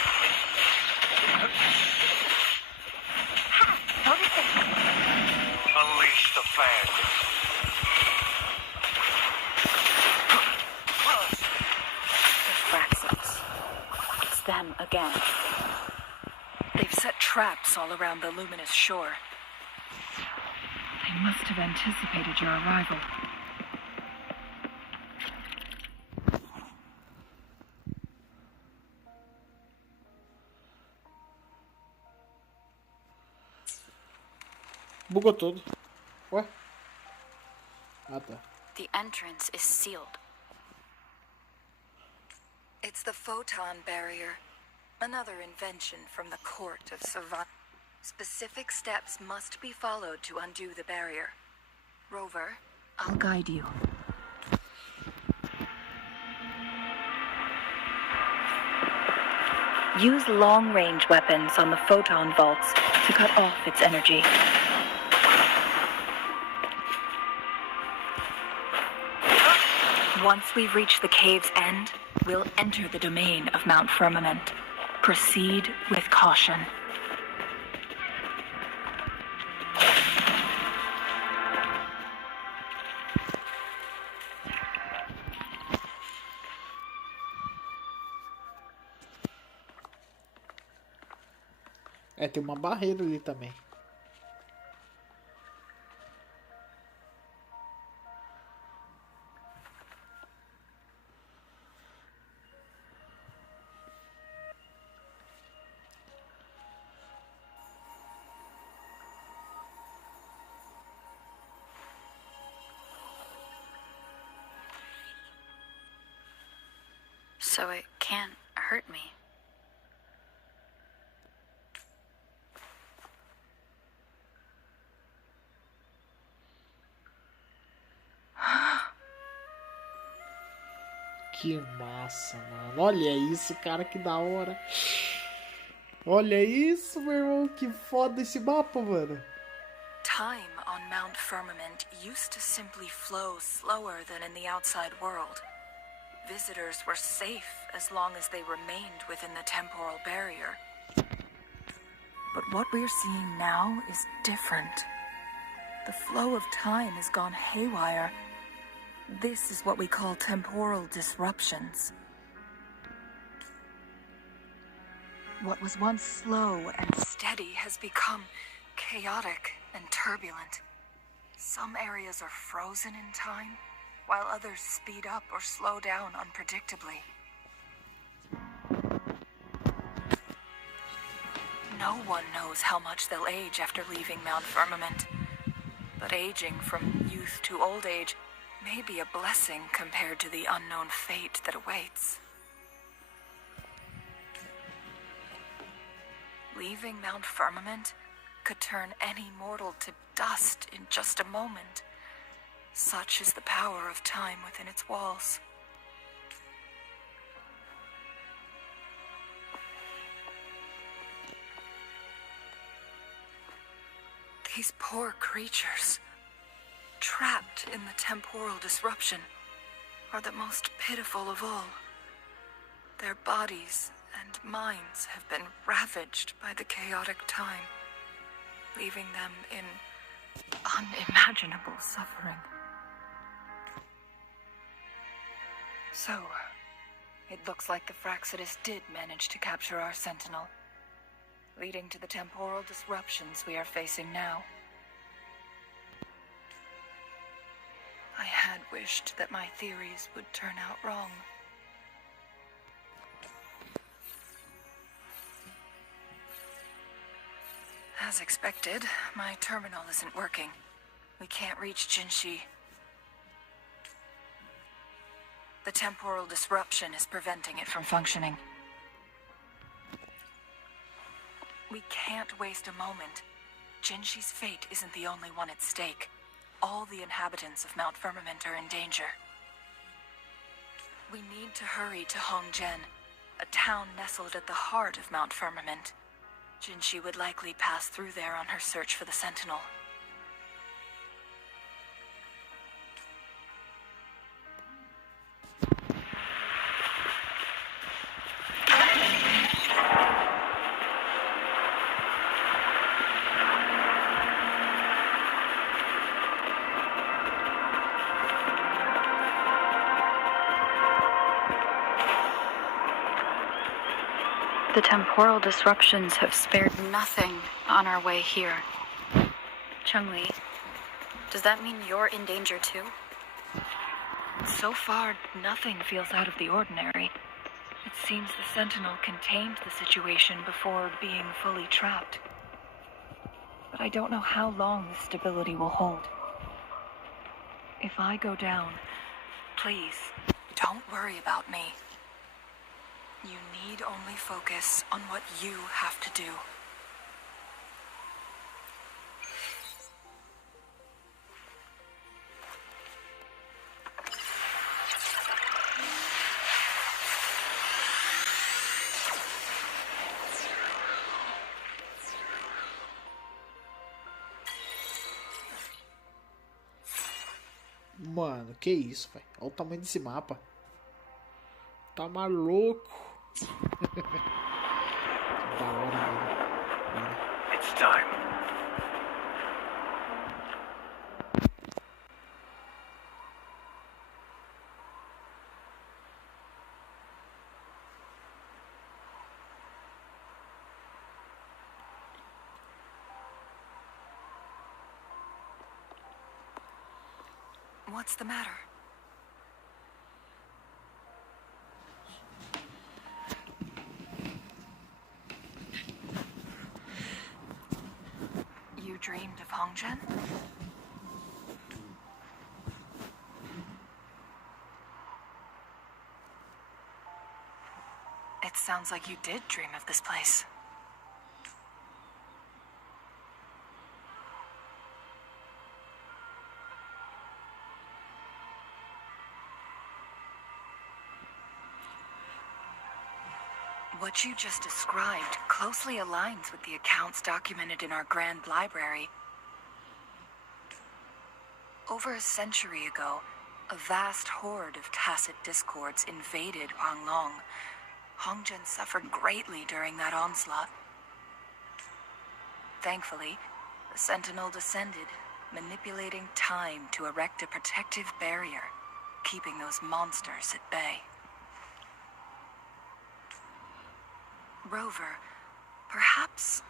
Unleash the fan. Frexodus. It's them again. They've set traps all around the luminous shore. They must have anticipated your arrival. Bugou todo. Ué? Ah, tá. The entrance is sealed. It's the photon barrier, another invention from the court of Savant. Specific steps must be followed to undo the barrier. Rover, I'll guide you. Use long-range weapons on the photon vaults to cut off its energy. Once we've reached the cave's end, we'll enter the domain of Mount Firmament. Proceed with caution. É, tem uma barreira ali também. so it can't hurt me. Que massa, mano. Olha isso, cara, que da hora. Olha isso, meu irmão. Que foda esse mapa, mano. Time on Mount Firmament used to simply flow slower than in the outside world. Visitors were safe as long as they remained within the temporal barrier. But what we're seeing now is different. The flow of time has gone haywire. This is what we call temporal disruptions. What was once slow and steady has become chaotic and turbulent. Some areas are frozen in time, while others speed up or slow down unpredictably. No one knows how much they'll age after leaving Mount Firmament, but aging from youth to old age may be a blessing compared to the unknown fate that awaits. Leaving Mount Firmament could turn any mortal to dust in just a moment. Such is the power of time within its walls. These poor creatures, trapped in the temporal disruption, are the most pitiful of all. Their bodies and minds have been ravaged by the chaotic time, leaving them in unimaginable suffering. So, it looks like the Fraxidus did manage to capture our Sentinel, leading to the temporal disruptions we are facing now. I had wished that my theories would turn out wrong. As expected, my terminal isn't working. We can't reach Jinshi. The temporal disruption is preventing it from functioning. We can't waste a moment. Jinshi's fate isn't the only one at stake. All the inhabitants of Mount Firmament are in danger. We need to hurry to Hongjian, a town nestled at the heart of Mount Firmament. Jinshi would likely pass through there on her search for the Sentinel. The temporal disruptions have spared nothing on our way here. Chungli, does that mean you're in danger too? So far, nothing feels out of the ordinary. It seems the Sentinel contained the situation before being fully trapped. But I don't know how long this stability will hold. If I go down, please, don't worry about me. You need only focus on what you have to do. Mano, que isso, velho. Olha o tamanho desse mapa. Tá maluco. Da hora, mano. It's time. What's the matter? You dreamed of Hongjian? sounds like you did dream of this place. What you just described closely aligns with the accounts documented in our Grand Library. Over a century ago, a vast horde of tacit discords invaded Huanglong. Hongzhen suffered greatly during that onslaught. Thankfully, the Sentinel descended, manipulating time to erect a protective barrier, keeping those monsters at bay. Rover, perhaps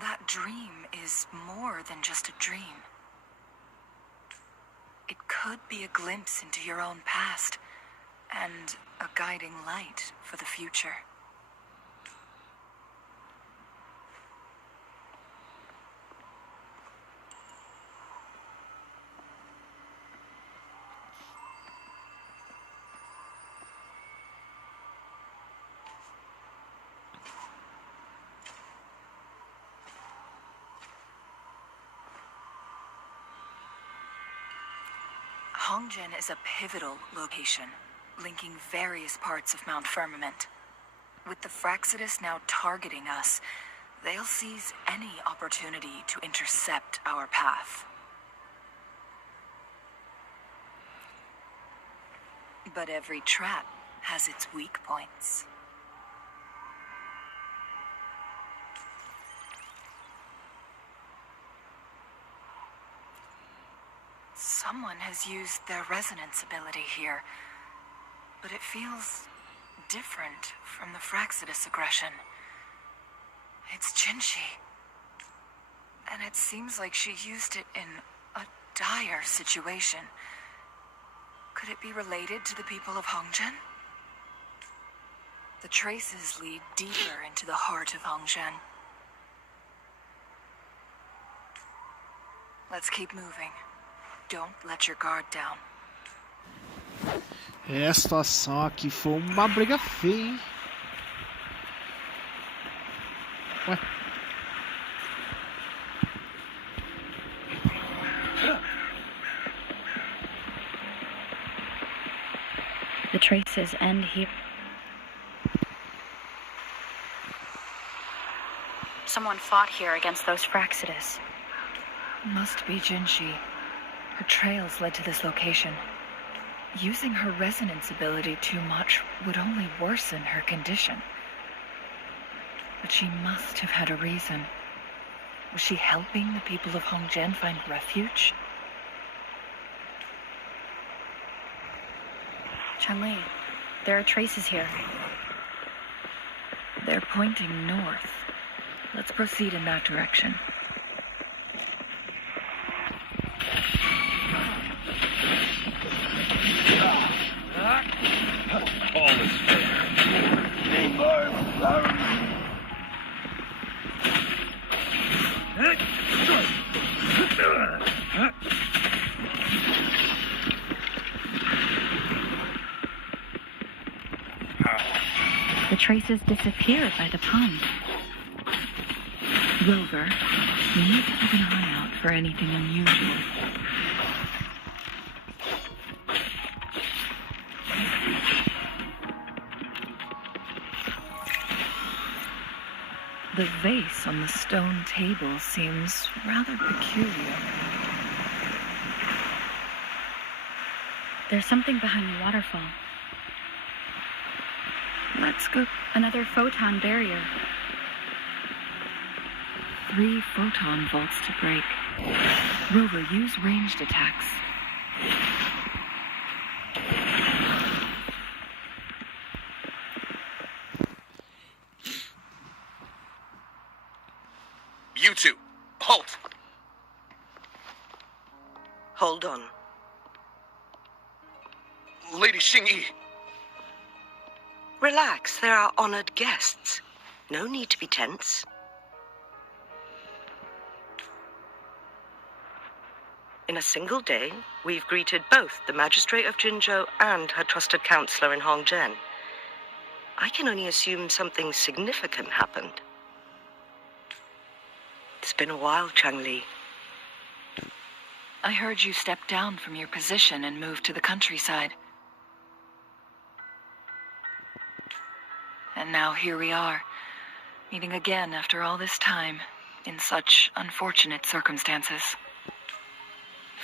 that dream is more than just a dream. It could be a glimpse into your own past, and a guiding light for the future. Hongzhen is a pivotal location, linking various parts of Mount Firmament. With the Fraxidus now targeting us, they'll seize any opportunity to intercept our path. But every trap has its weak points. Someone has used their resonance ability here, but it feels different from the Fraxidus aggression. It's Jinshi, and it seems like she used it in a dire situation. Could it be related to the people of Hongzhen? The traces lead deeper into the heart of Hongzhen. Let's keep moving. Don't let your guard down. A situação aqui foi uma briga feia, hein? Ué? The traces end here. Someone fought here against those Fraxidus. Must be Jinshi. Her trails led to this location. Using her resonance ability too much would only worsen her condition. But she must have had a reason. Was she helping the people of Hongzhen find refuge? Chun-Li, there are traces here. They're pointing north. Let's proceed in that direction. All is fair. The traces disappeared by the pond. Rover, we need to keep an eye out for anything unusual. The vase on the stone table seems rather peculiar. There's something behind the waterfall. Let's go. Another photon barrier. 3 photon vaults to break. Rover, use ranged attacks. You two, halt! Hold on. Lady Xingyi. Relax, they're our honored guests. No need to be tense. In a single day, we've greeted both the Magistrate of Jinzhou and her trusted counselor in Hongzhen. I can only assume something significant happened. It's been a while, Chang-Li. I heard you stepped down from your position and moved to the countryside. And now here we are, meeting again after all this time, in such unfortunate circumstances.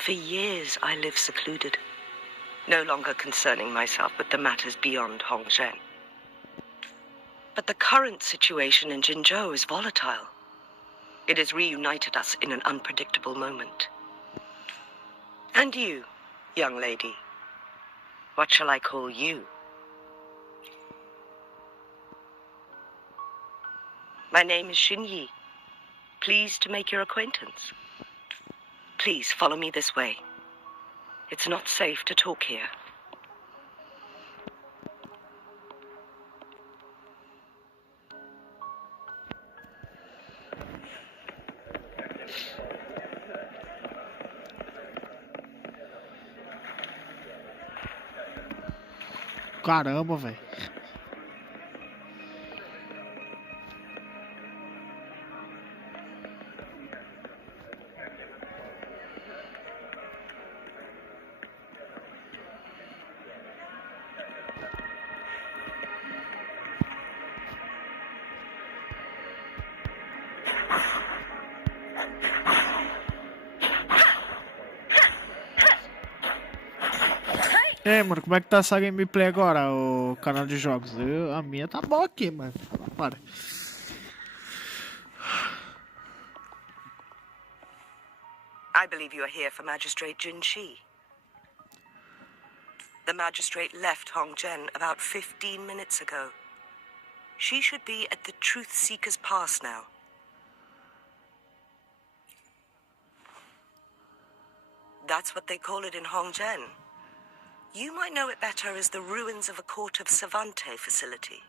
For years, I lived secluded, no longer concerning myself with the matters beyond Hongzhen. But the current situation in Jinzhou is volatile. It has reunited us in an unpredictable moment. And you, young lady, what shall I call you? My name is Xinyi. Pleased to make your acquaintance. Please follow me this way. It's not safe to talk here. Caramba, velho. E aí, mano, como é que tá essa gameplay agora, o canal de jogos? A minha tá boa aqui, mano. Para. I believe you are here for Magistrate Jin Shi. The magistrate left Hongzhen about 15 minutes ago. She should be at the Truth Seeker's Pass now. That's what they call it in Hongzhen. You might know it better as the ruins of a Court of Savante facility.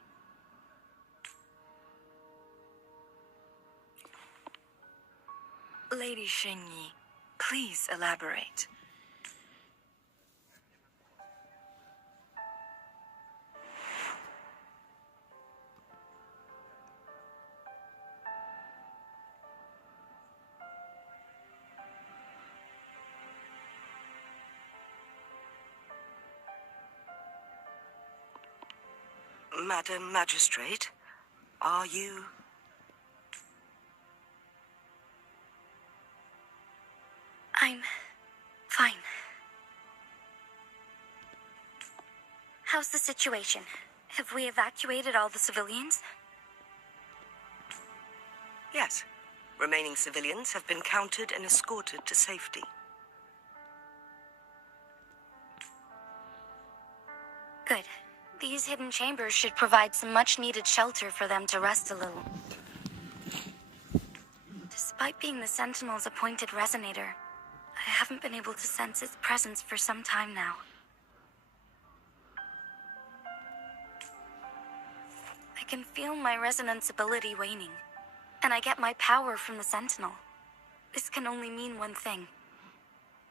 Lady Xinyi, please elaborate. Madam Magistrate, are you... I'm fine. How's the situation? Have we evacuated all the civilians? Yes. Remaining civilians have been counted and escorted to safety. Good. These hidden chambers should provide some much-needed shelter for them to rest a little. Despite being the Sentinel's appointed resonator, I haven't been able to sense its presence for some time now. I can feel my resonance ability waning, and I get my power from the Sentinel. This can only mean one thing.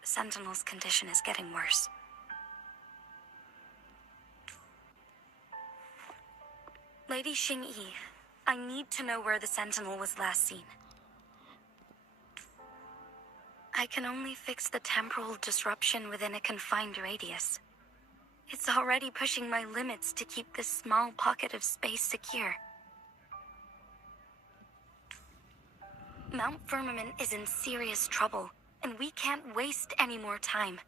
The Sentinel's condition is getting worse. Lady Xingyi, I need to know where the Sentinel was last seen. I can only fix the temporal disruption within a confined radius. It's already pushing my limits to keep this small pocket of space secure. Mount Firmament is in serious trouble, and we can't waste any more time.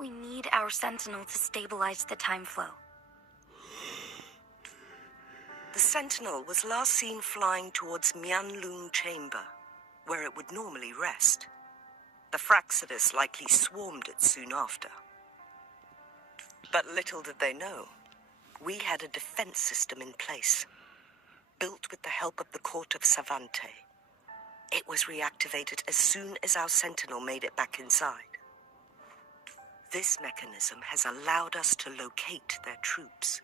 We need our Sentinel to stabilize the time flow. The Sentinel was last seen flying towards Mianlung Chamber, where it would normally rest. The Fraxidus likely swarmed it soon after. But little did they know, we had a defense system in place, built with the help of the Court of Savante. It was reactivated as soon as our Sentinel made it back inside. This mechanism has allowed us to locate their troops,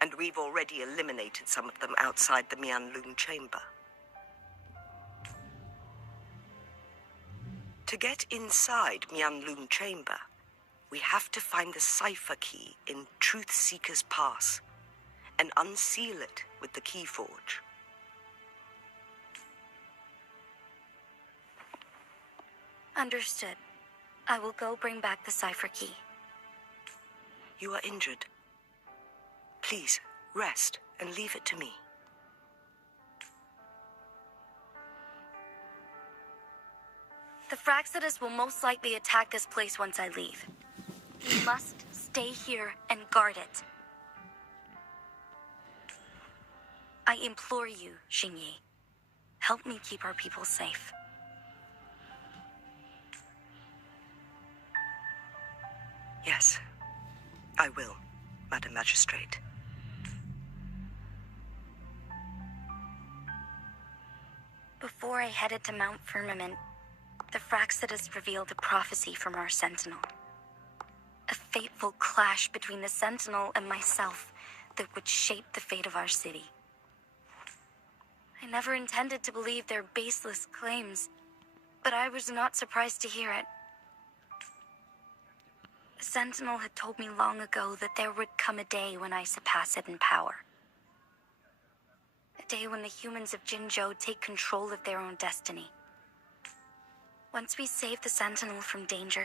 and we've already eliminated some of them outside the Mianlung Chamber. To get inside Mianlung Chamber, we have to find the cipher key in Truth Seeker's Pass and unseal it with the key forge. Understood. I will go bring back the cipher key. You are injured. Please, rest and leave it to me. The Fraxidus will most likely attack this place once I leave. We must stay here and guard it. I implore you, Xingyi. Help me keep our people safe. Yes, I will, Madam Magistrate. Before I headed to Mount Firmament, the Fraxidus revealed a prophecy from our Sentinel. A fateful clash between the Sentinel and myself that would shape the fate of our city. I never intended to believe their baseless claims, but I was not surprised to hear it. The Sentinel had told me long ago that there would come a day when I surpass it in power. A day when the humans of Jinzhou take control of their own destiny. Once we save the Sentinel from danger,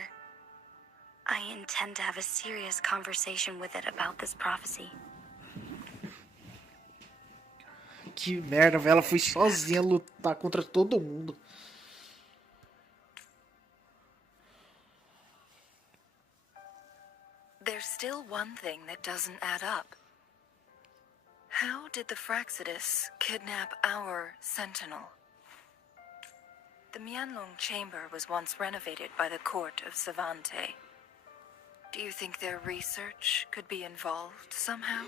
I intend to have a serious conversation with it about this prophecy. Que merda, velho. Ela foi sozinha lutar contra todo mundo. There's still one thing that doesn't add up. How did the Fraxidus kidnap our Sentinel? The Mianlong Chamber was once renovated by the court of Savante. Do you think their research could be involved somehow?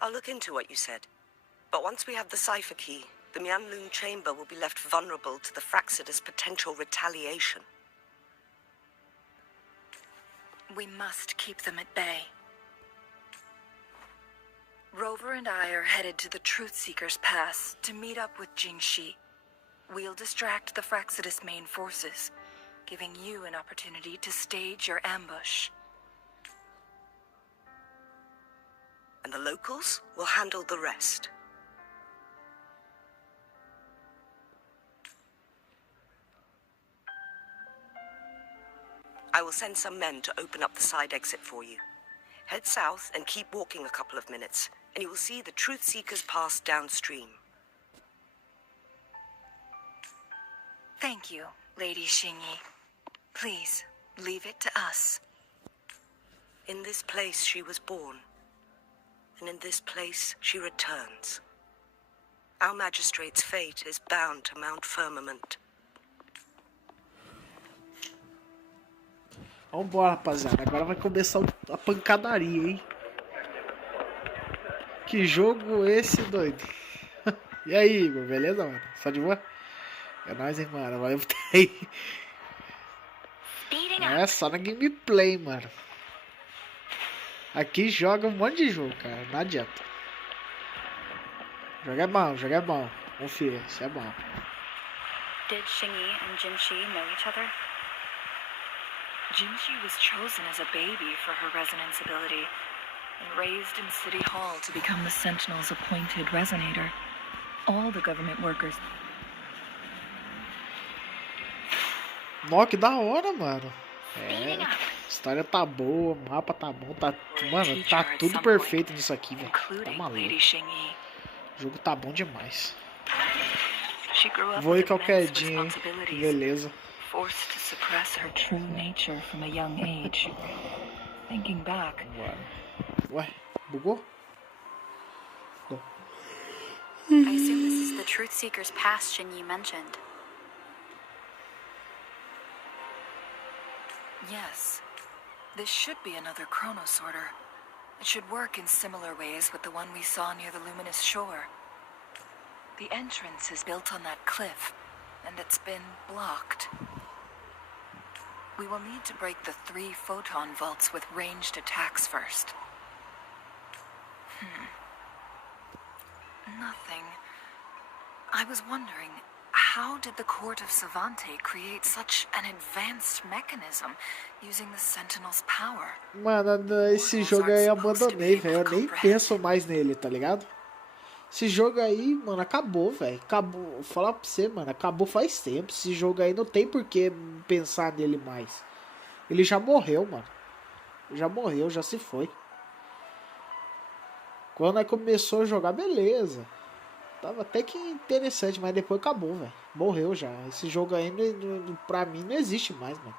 I'll look into what you said. But once we have the cipher key, the Mianlong Chamber will be left vulnerable to the Fraxidus' potential retaliation. We must keep them at bay. Rover and I are headed to the Truth Seeker's Pass to meet up with Jingxi. We'll distract the Fraxidus' main forces, giving you an opportunity to stage your ambush. And the locals will handle the rest. I will send some men to open up the side exit for you. Head south and keep walking a couple of minutes, and you will see the Truth Seekers Pass downstream. Thank you, Lady Xingyi. Please, leave it to us. In this place she was born, and in this place she returns. Our magistrate's fate is bound to Mount Firmament. Vambora, rapaziada. Agora vai começar a pancadaria, hein? Que jogo esse, doido? E aí, Igor? Beleza, mano? Só de boa? É nóis, hein, mano? Vai botar aí. É só na gameplay, mano. Aqui joga um monte de jogo, cara. Não adianta. Jogo é bom, jogo é bom. Confia, isso é bom. Did Xingyi and Jinxi know each other? Jinxi was chosen as a baby for her resonance ability and raised in City Hall to become the Sentinel's appointed resonator. All the government workers. Nossa, que da hora, mano. É, a história tá boa, o mapa tá bom, tá, mano, tá tudo perfeito nisso aqui, velho. Tá maluco. O jogo tá bom demais. Vou ir qualquer dia, hein? Beleza. Forced to suppress her true nature from a young age. Thinking back. Ué, bugou? Não. I assume this is the Truth Seeker's Pass Xingyi mentioned. Yes. This should be another chronosorter. It should work in similar ways with the one we saw near the luminous shore. The entrance is built on that cliff, and it's been blocked. We will need to break the 3 photon vaults with ranged attacks first. Nothing. I was wondering, how did the Court of Savante create such an advanced mechanism using the Sentinel's power? Mano, esse jogo aí eu abandonei, velho. Eu nem penso mais nele, tá ligado? Esse jogo aí, mano, acabou, velho. Acabou. Vou falar pra você, mano, acabou faz tempo. Esse jogo aí não tem por que pensar nele mais. Ele já morreu, mano. Já morreu, já se foi. Quando aí começou a jogar, beleza. Tava até que interessante, mas depois acabou, velho. Morreu já. Esse jogo aí, pra mim, não existe mais, mano.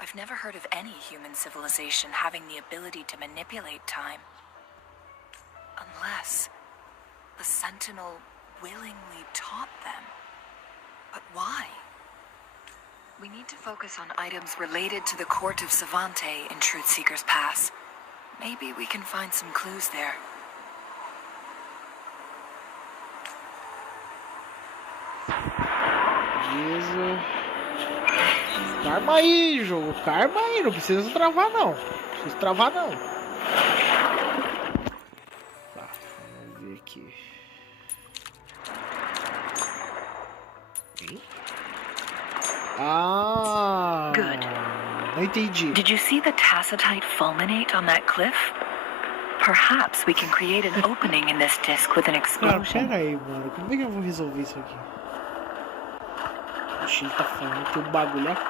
I've never heard of any human civilization having the ability to manipulate time. Unless the Sentinel willingly taught them. But why? We need to focus on items related to the Court of Savante in Truthseeker's Pass. Maybe we can find some clues there. Calma aí, jogo. Calma aí. Não precisa travar, não. Não precisa travar, não. Tá, vamos ver aqui. Ah, good. Não entendi. Did you see the tacitite fulminate on that cliff? Perhaps we can create an opening in this disc with an explosion. Pera aí, mano. Como é que eu vou resolver isso aqui? Oxi, ele tá falando que o bagulho aqui.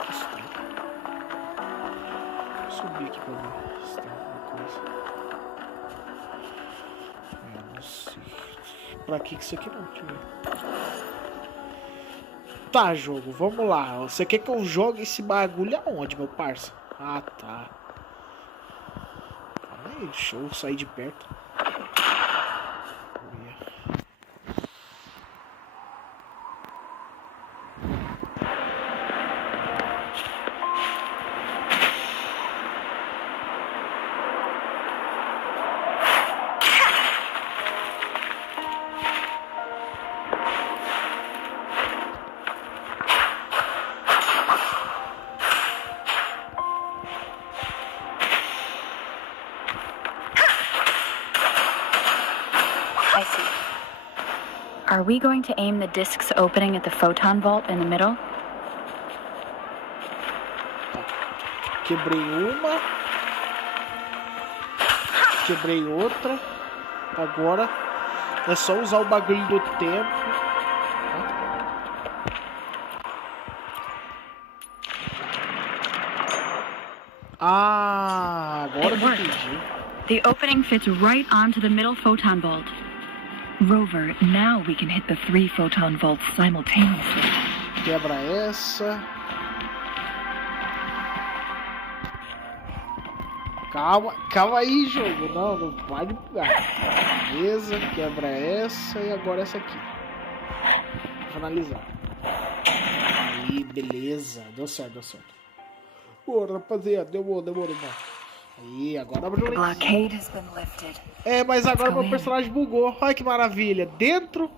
Que estranho. Vou subir aqui pra ver se tem alguma coisa. Eu não sei. Pra que isso aqui não? Deixa eu ver. Tá, jogo, vamos lá. Você quer que eu jogue esse bagulho aonde, meu parça? Ah, tá. Calma aí, deixa eu sair de perto. Are we going to aim the disc's opening at the photon vault in the middle? Quebrei uma. Quebrei outra. Agora é só usar o bagulho do tempo. Ah, agora eu entendi. The opening fits right onto the middle photon vault. Rover, now we can hit the 3 photon vaults simultaneously. Quebra essa. Calma aí, jogo. Não pode bugar. Beleza, quebra essa e agora essa aqui. Vou finalizar. Aí, beleza. Deu certo. Pô, rapaziada, demorou, mano. Aí, agora abriu o É, mas agora meu personagem bugou. Olha que maravilha. Dentro.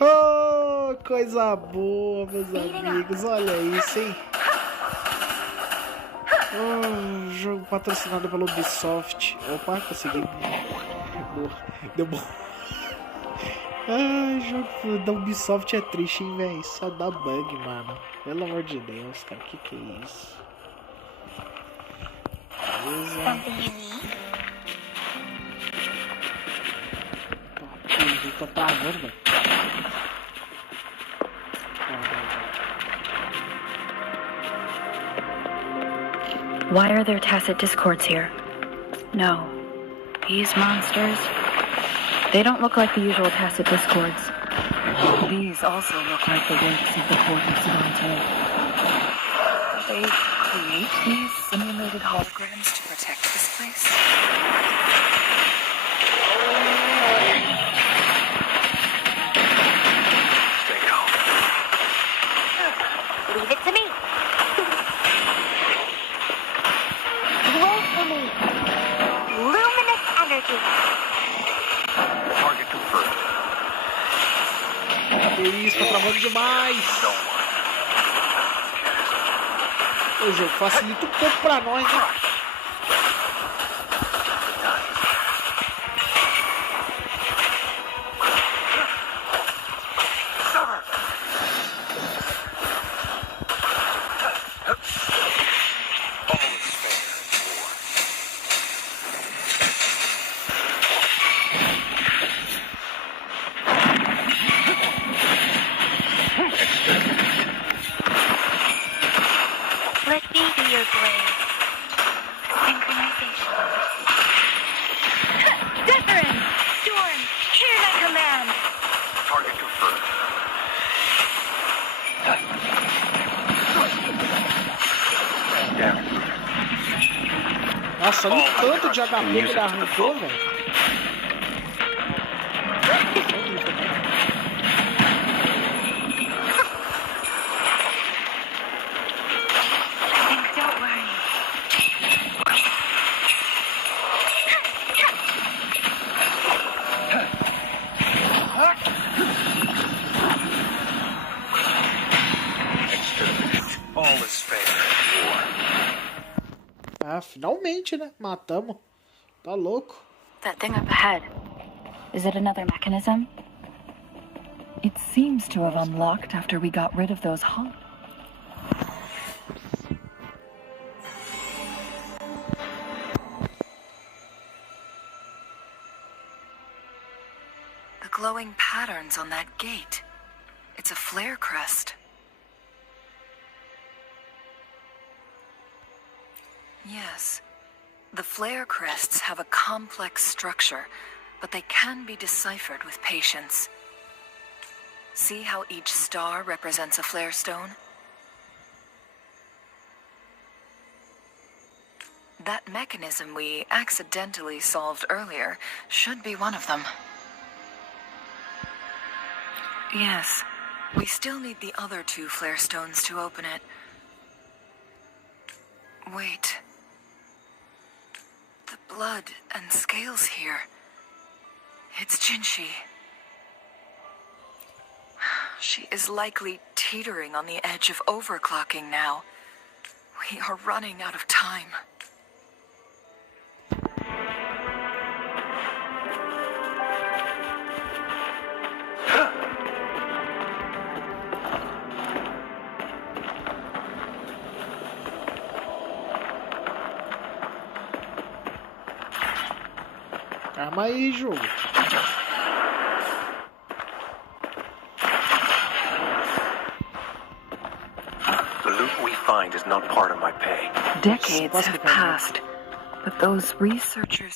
Oh, coisa boa, meus amigos. Olha isso, hein? Oh, jogo patrocinado pela Ubisoft. Opa, consegui. Deu bom. Ai, jogo da Ubisoft é triste, hein, velho? Só dá bug, mano. Pelo amor de Deus, cara. Que é isso? Tô travando, velho. Why are there tacit discords here? No. These monsters, they don't look like the usual tacit discords. These also look like the works of the Court of Savante. They create these simulated holograms to protect this place? Stay calm. Leave it to me. Wait for me. Luminous energy. Target confirmed. Que isso, tá travando demais. O jogo facilita um pouco pra nós, né? Let me be your blade. Synchronization. Detherin! Storm! Hear thy command! Target confirmed. Nossa, olha o tanto de HP que ele arrancou, velho. Don't worry. All is fair. Ah, finalmente, né? Matamos. Tá louco. That thing up ahead. Is it another mechanism? It seems to have unlocked after we got rid of those The glowing patterns on that gate. It's a flare crest. Yes. The flare crests have a complex structure, but they can be deciphered with patience. See how each star represents a flare stone? That mechanism we accidentally solved earlier should be one of them. Yes. We still need the other 2 flare stones to open it. Wait. The blood and scales here. It's Jinshi. She is likely teetering on the edge of overclocking now. We are running out of time. Calma aí, jogo. The loot we find is not part of my pay. Decades have passed, but those researchers...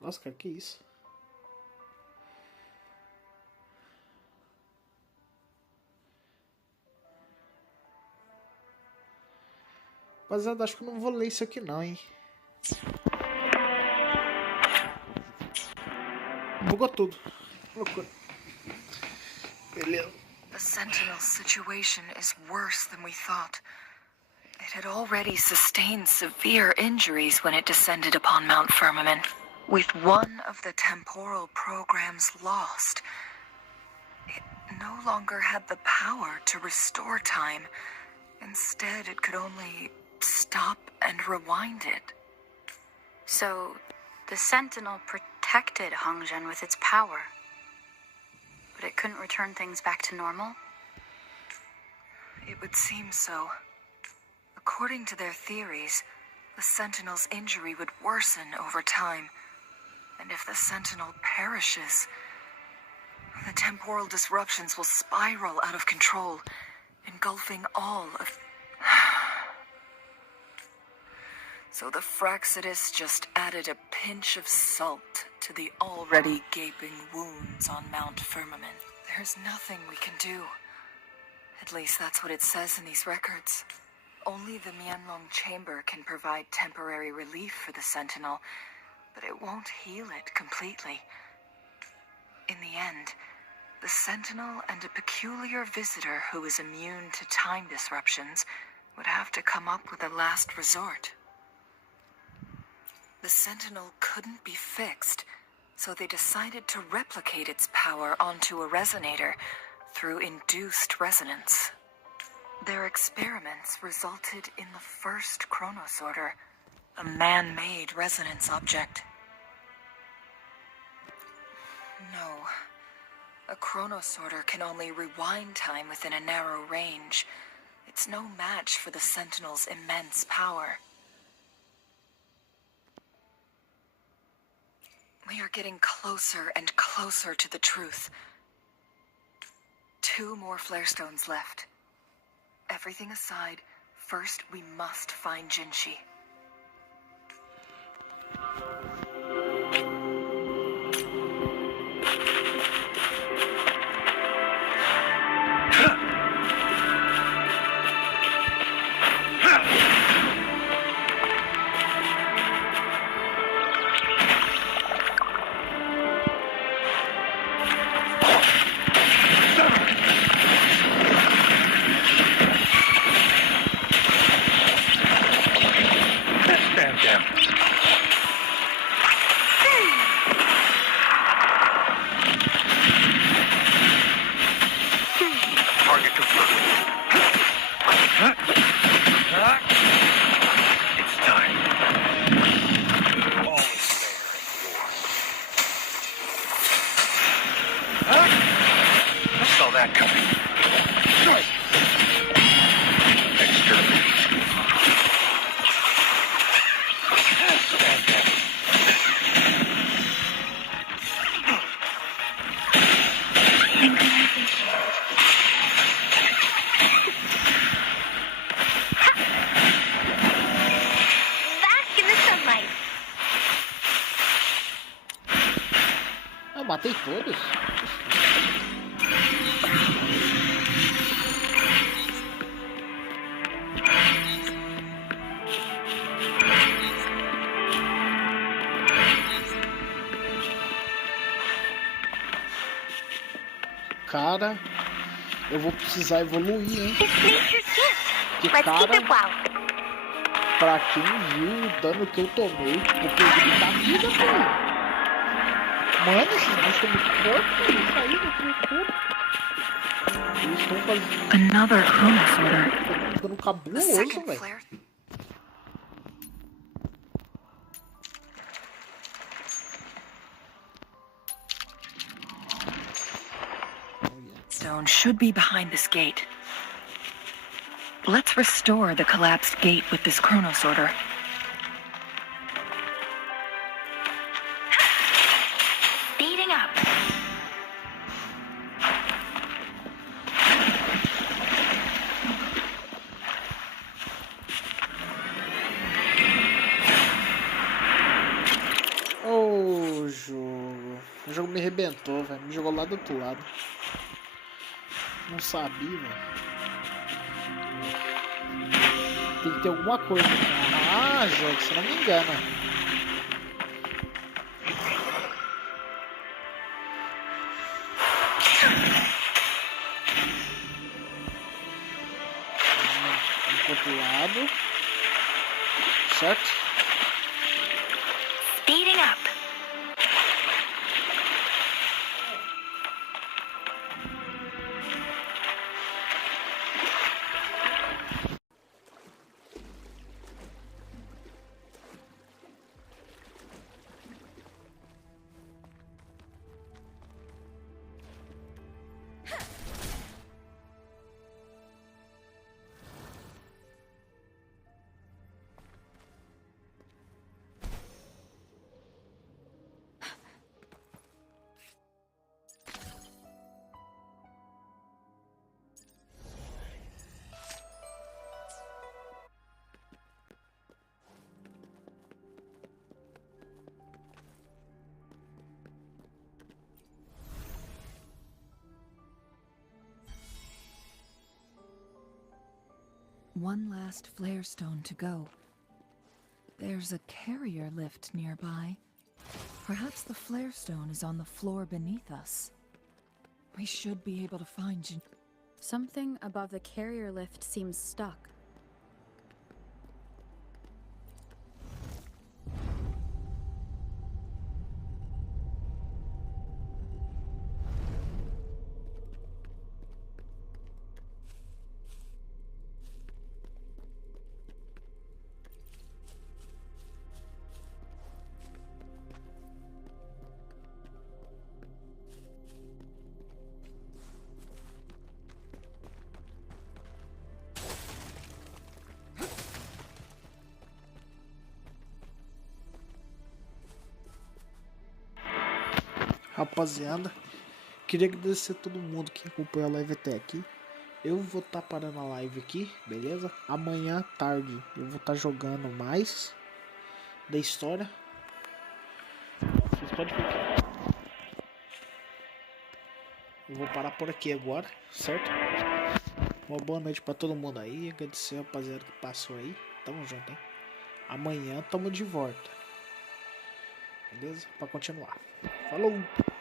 Nossa, cara, que isso? Rapaziada, acho que eu não vou ler isso aqui não, hein? Bugou tudo. Loucura. Beleza. The Sentinel situation is worse than we thought. It had already sustained severe injuries when it descended upon Mount Firmament. With one of the temporal programs lost, it no longer had the power to restore time. Instead, it could only stop and rewind it. So, the Sentinel protected Hongzhen with its power. But it couldn't return things back to normal? It would seem so. According to their theories, the Sentinel's injury would worsen over time. And if the Sentinel perishes, the temporal disruptions will spiral out of control, engulfing all of... So the Fraxidus just added a pinch of salt to the already gaping wounds on Mount Firmament. There's nothing we can do. At least that's what it says in these records. Only the Mianlong Chamber can provide temporary relief for the Sentinel, but it won't heal it completely. In the end, the Sentinel and a peculiar visitor who is immune to time disruptions would have to come up with a last resort. The Sentinel couldn't be fixed, so they decided to replicate its power onto a resonator through induced resonance. Their experiments resulted in the first chronosorter, a man-made resonance object. No, a chronosorter can only rewind time within a narrow range. It's no match for the Sentinel's immense power. We are getting closer and closer to the truth. 2 more flare stones left. Everything aside, first we must find Jinshi. Matei todos? Cara, eu vou precisar evoluir, hein? Que cara, pra quem viu o dano que eu tomei, eu perdi da vida, pô. Mano, esses bichos estão muito fortes, isso aí, não procura. Eles estão fazendo... Another chronosorter. Estão ficando cabuloso, velho. Stone should be behind this gate. Let's restore the collapsed gate with this chronosorter. Speeding up. Ô, jogo. O jogo me arrebentou, velho. Me jogou lá do outro lado. Não sabia, velho. Tem que ter alguma coisa. Ah, jogo, você não me engana. Vamos pro outro lado. Certo? Speeding up. one last flare stone to go. There's a carrier lift nearby. Perhaps the flare stone is on the floor beneath us. We should be able to find Something above the carrier lift seems stuck. Rapaziada, queria agradecer a todo mundo que acompanhou a live até aqui. Eu vou estar parando a live aqui, beleza? Amanhã à tarde eu vou estar jogando mais da história. Vocês podem ver que eu vou parar por aqui agora, certo? Uma boa noite pra todo mundo aí. Agradecer a rapaziada que passou aí. Tamo junto, hein? Amanhã tamo de volta. Beleza? Pra continuar. Falou!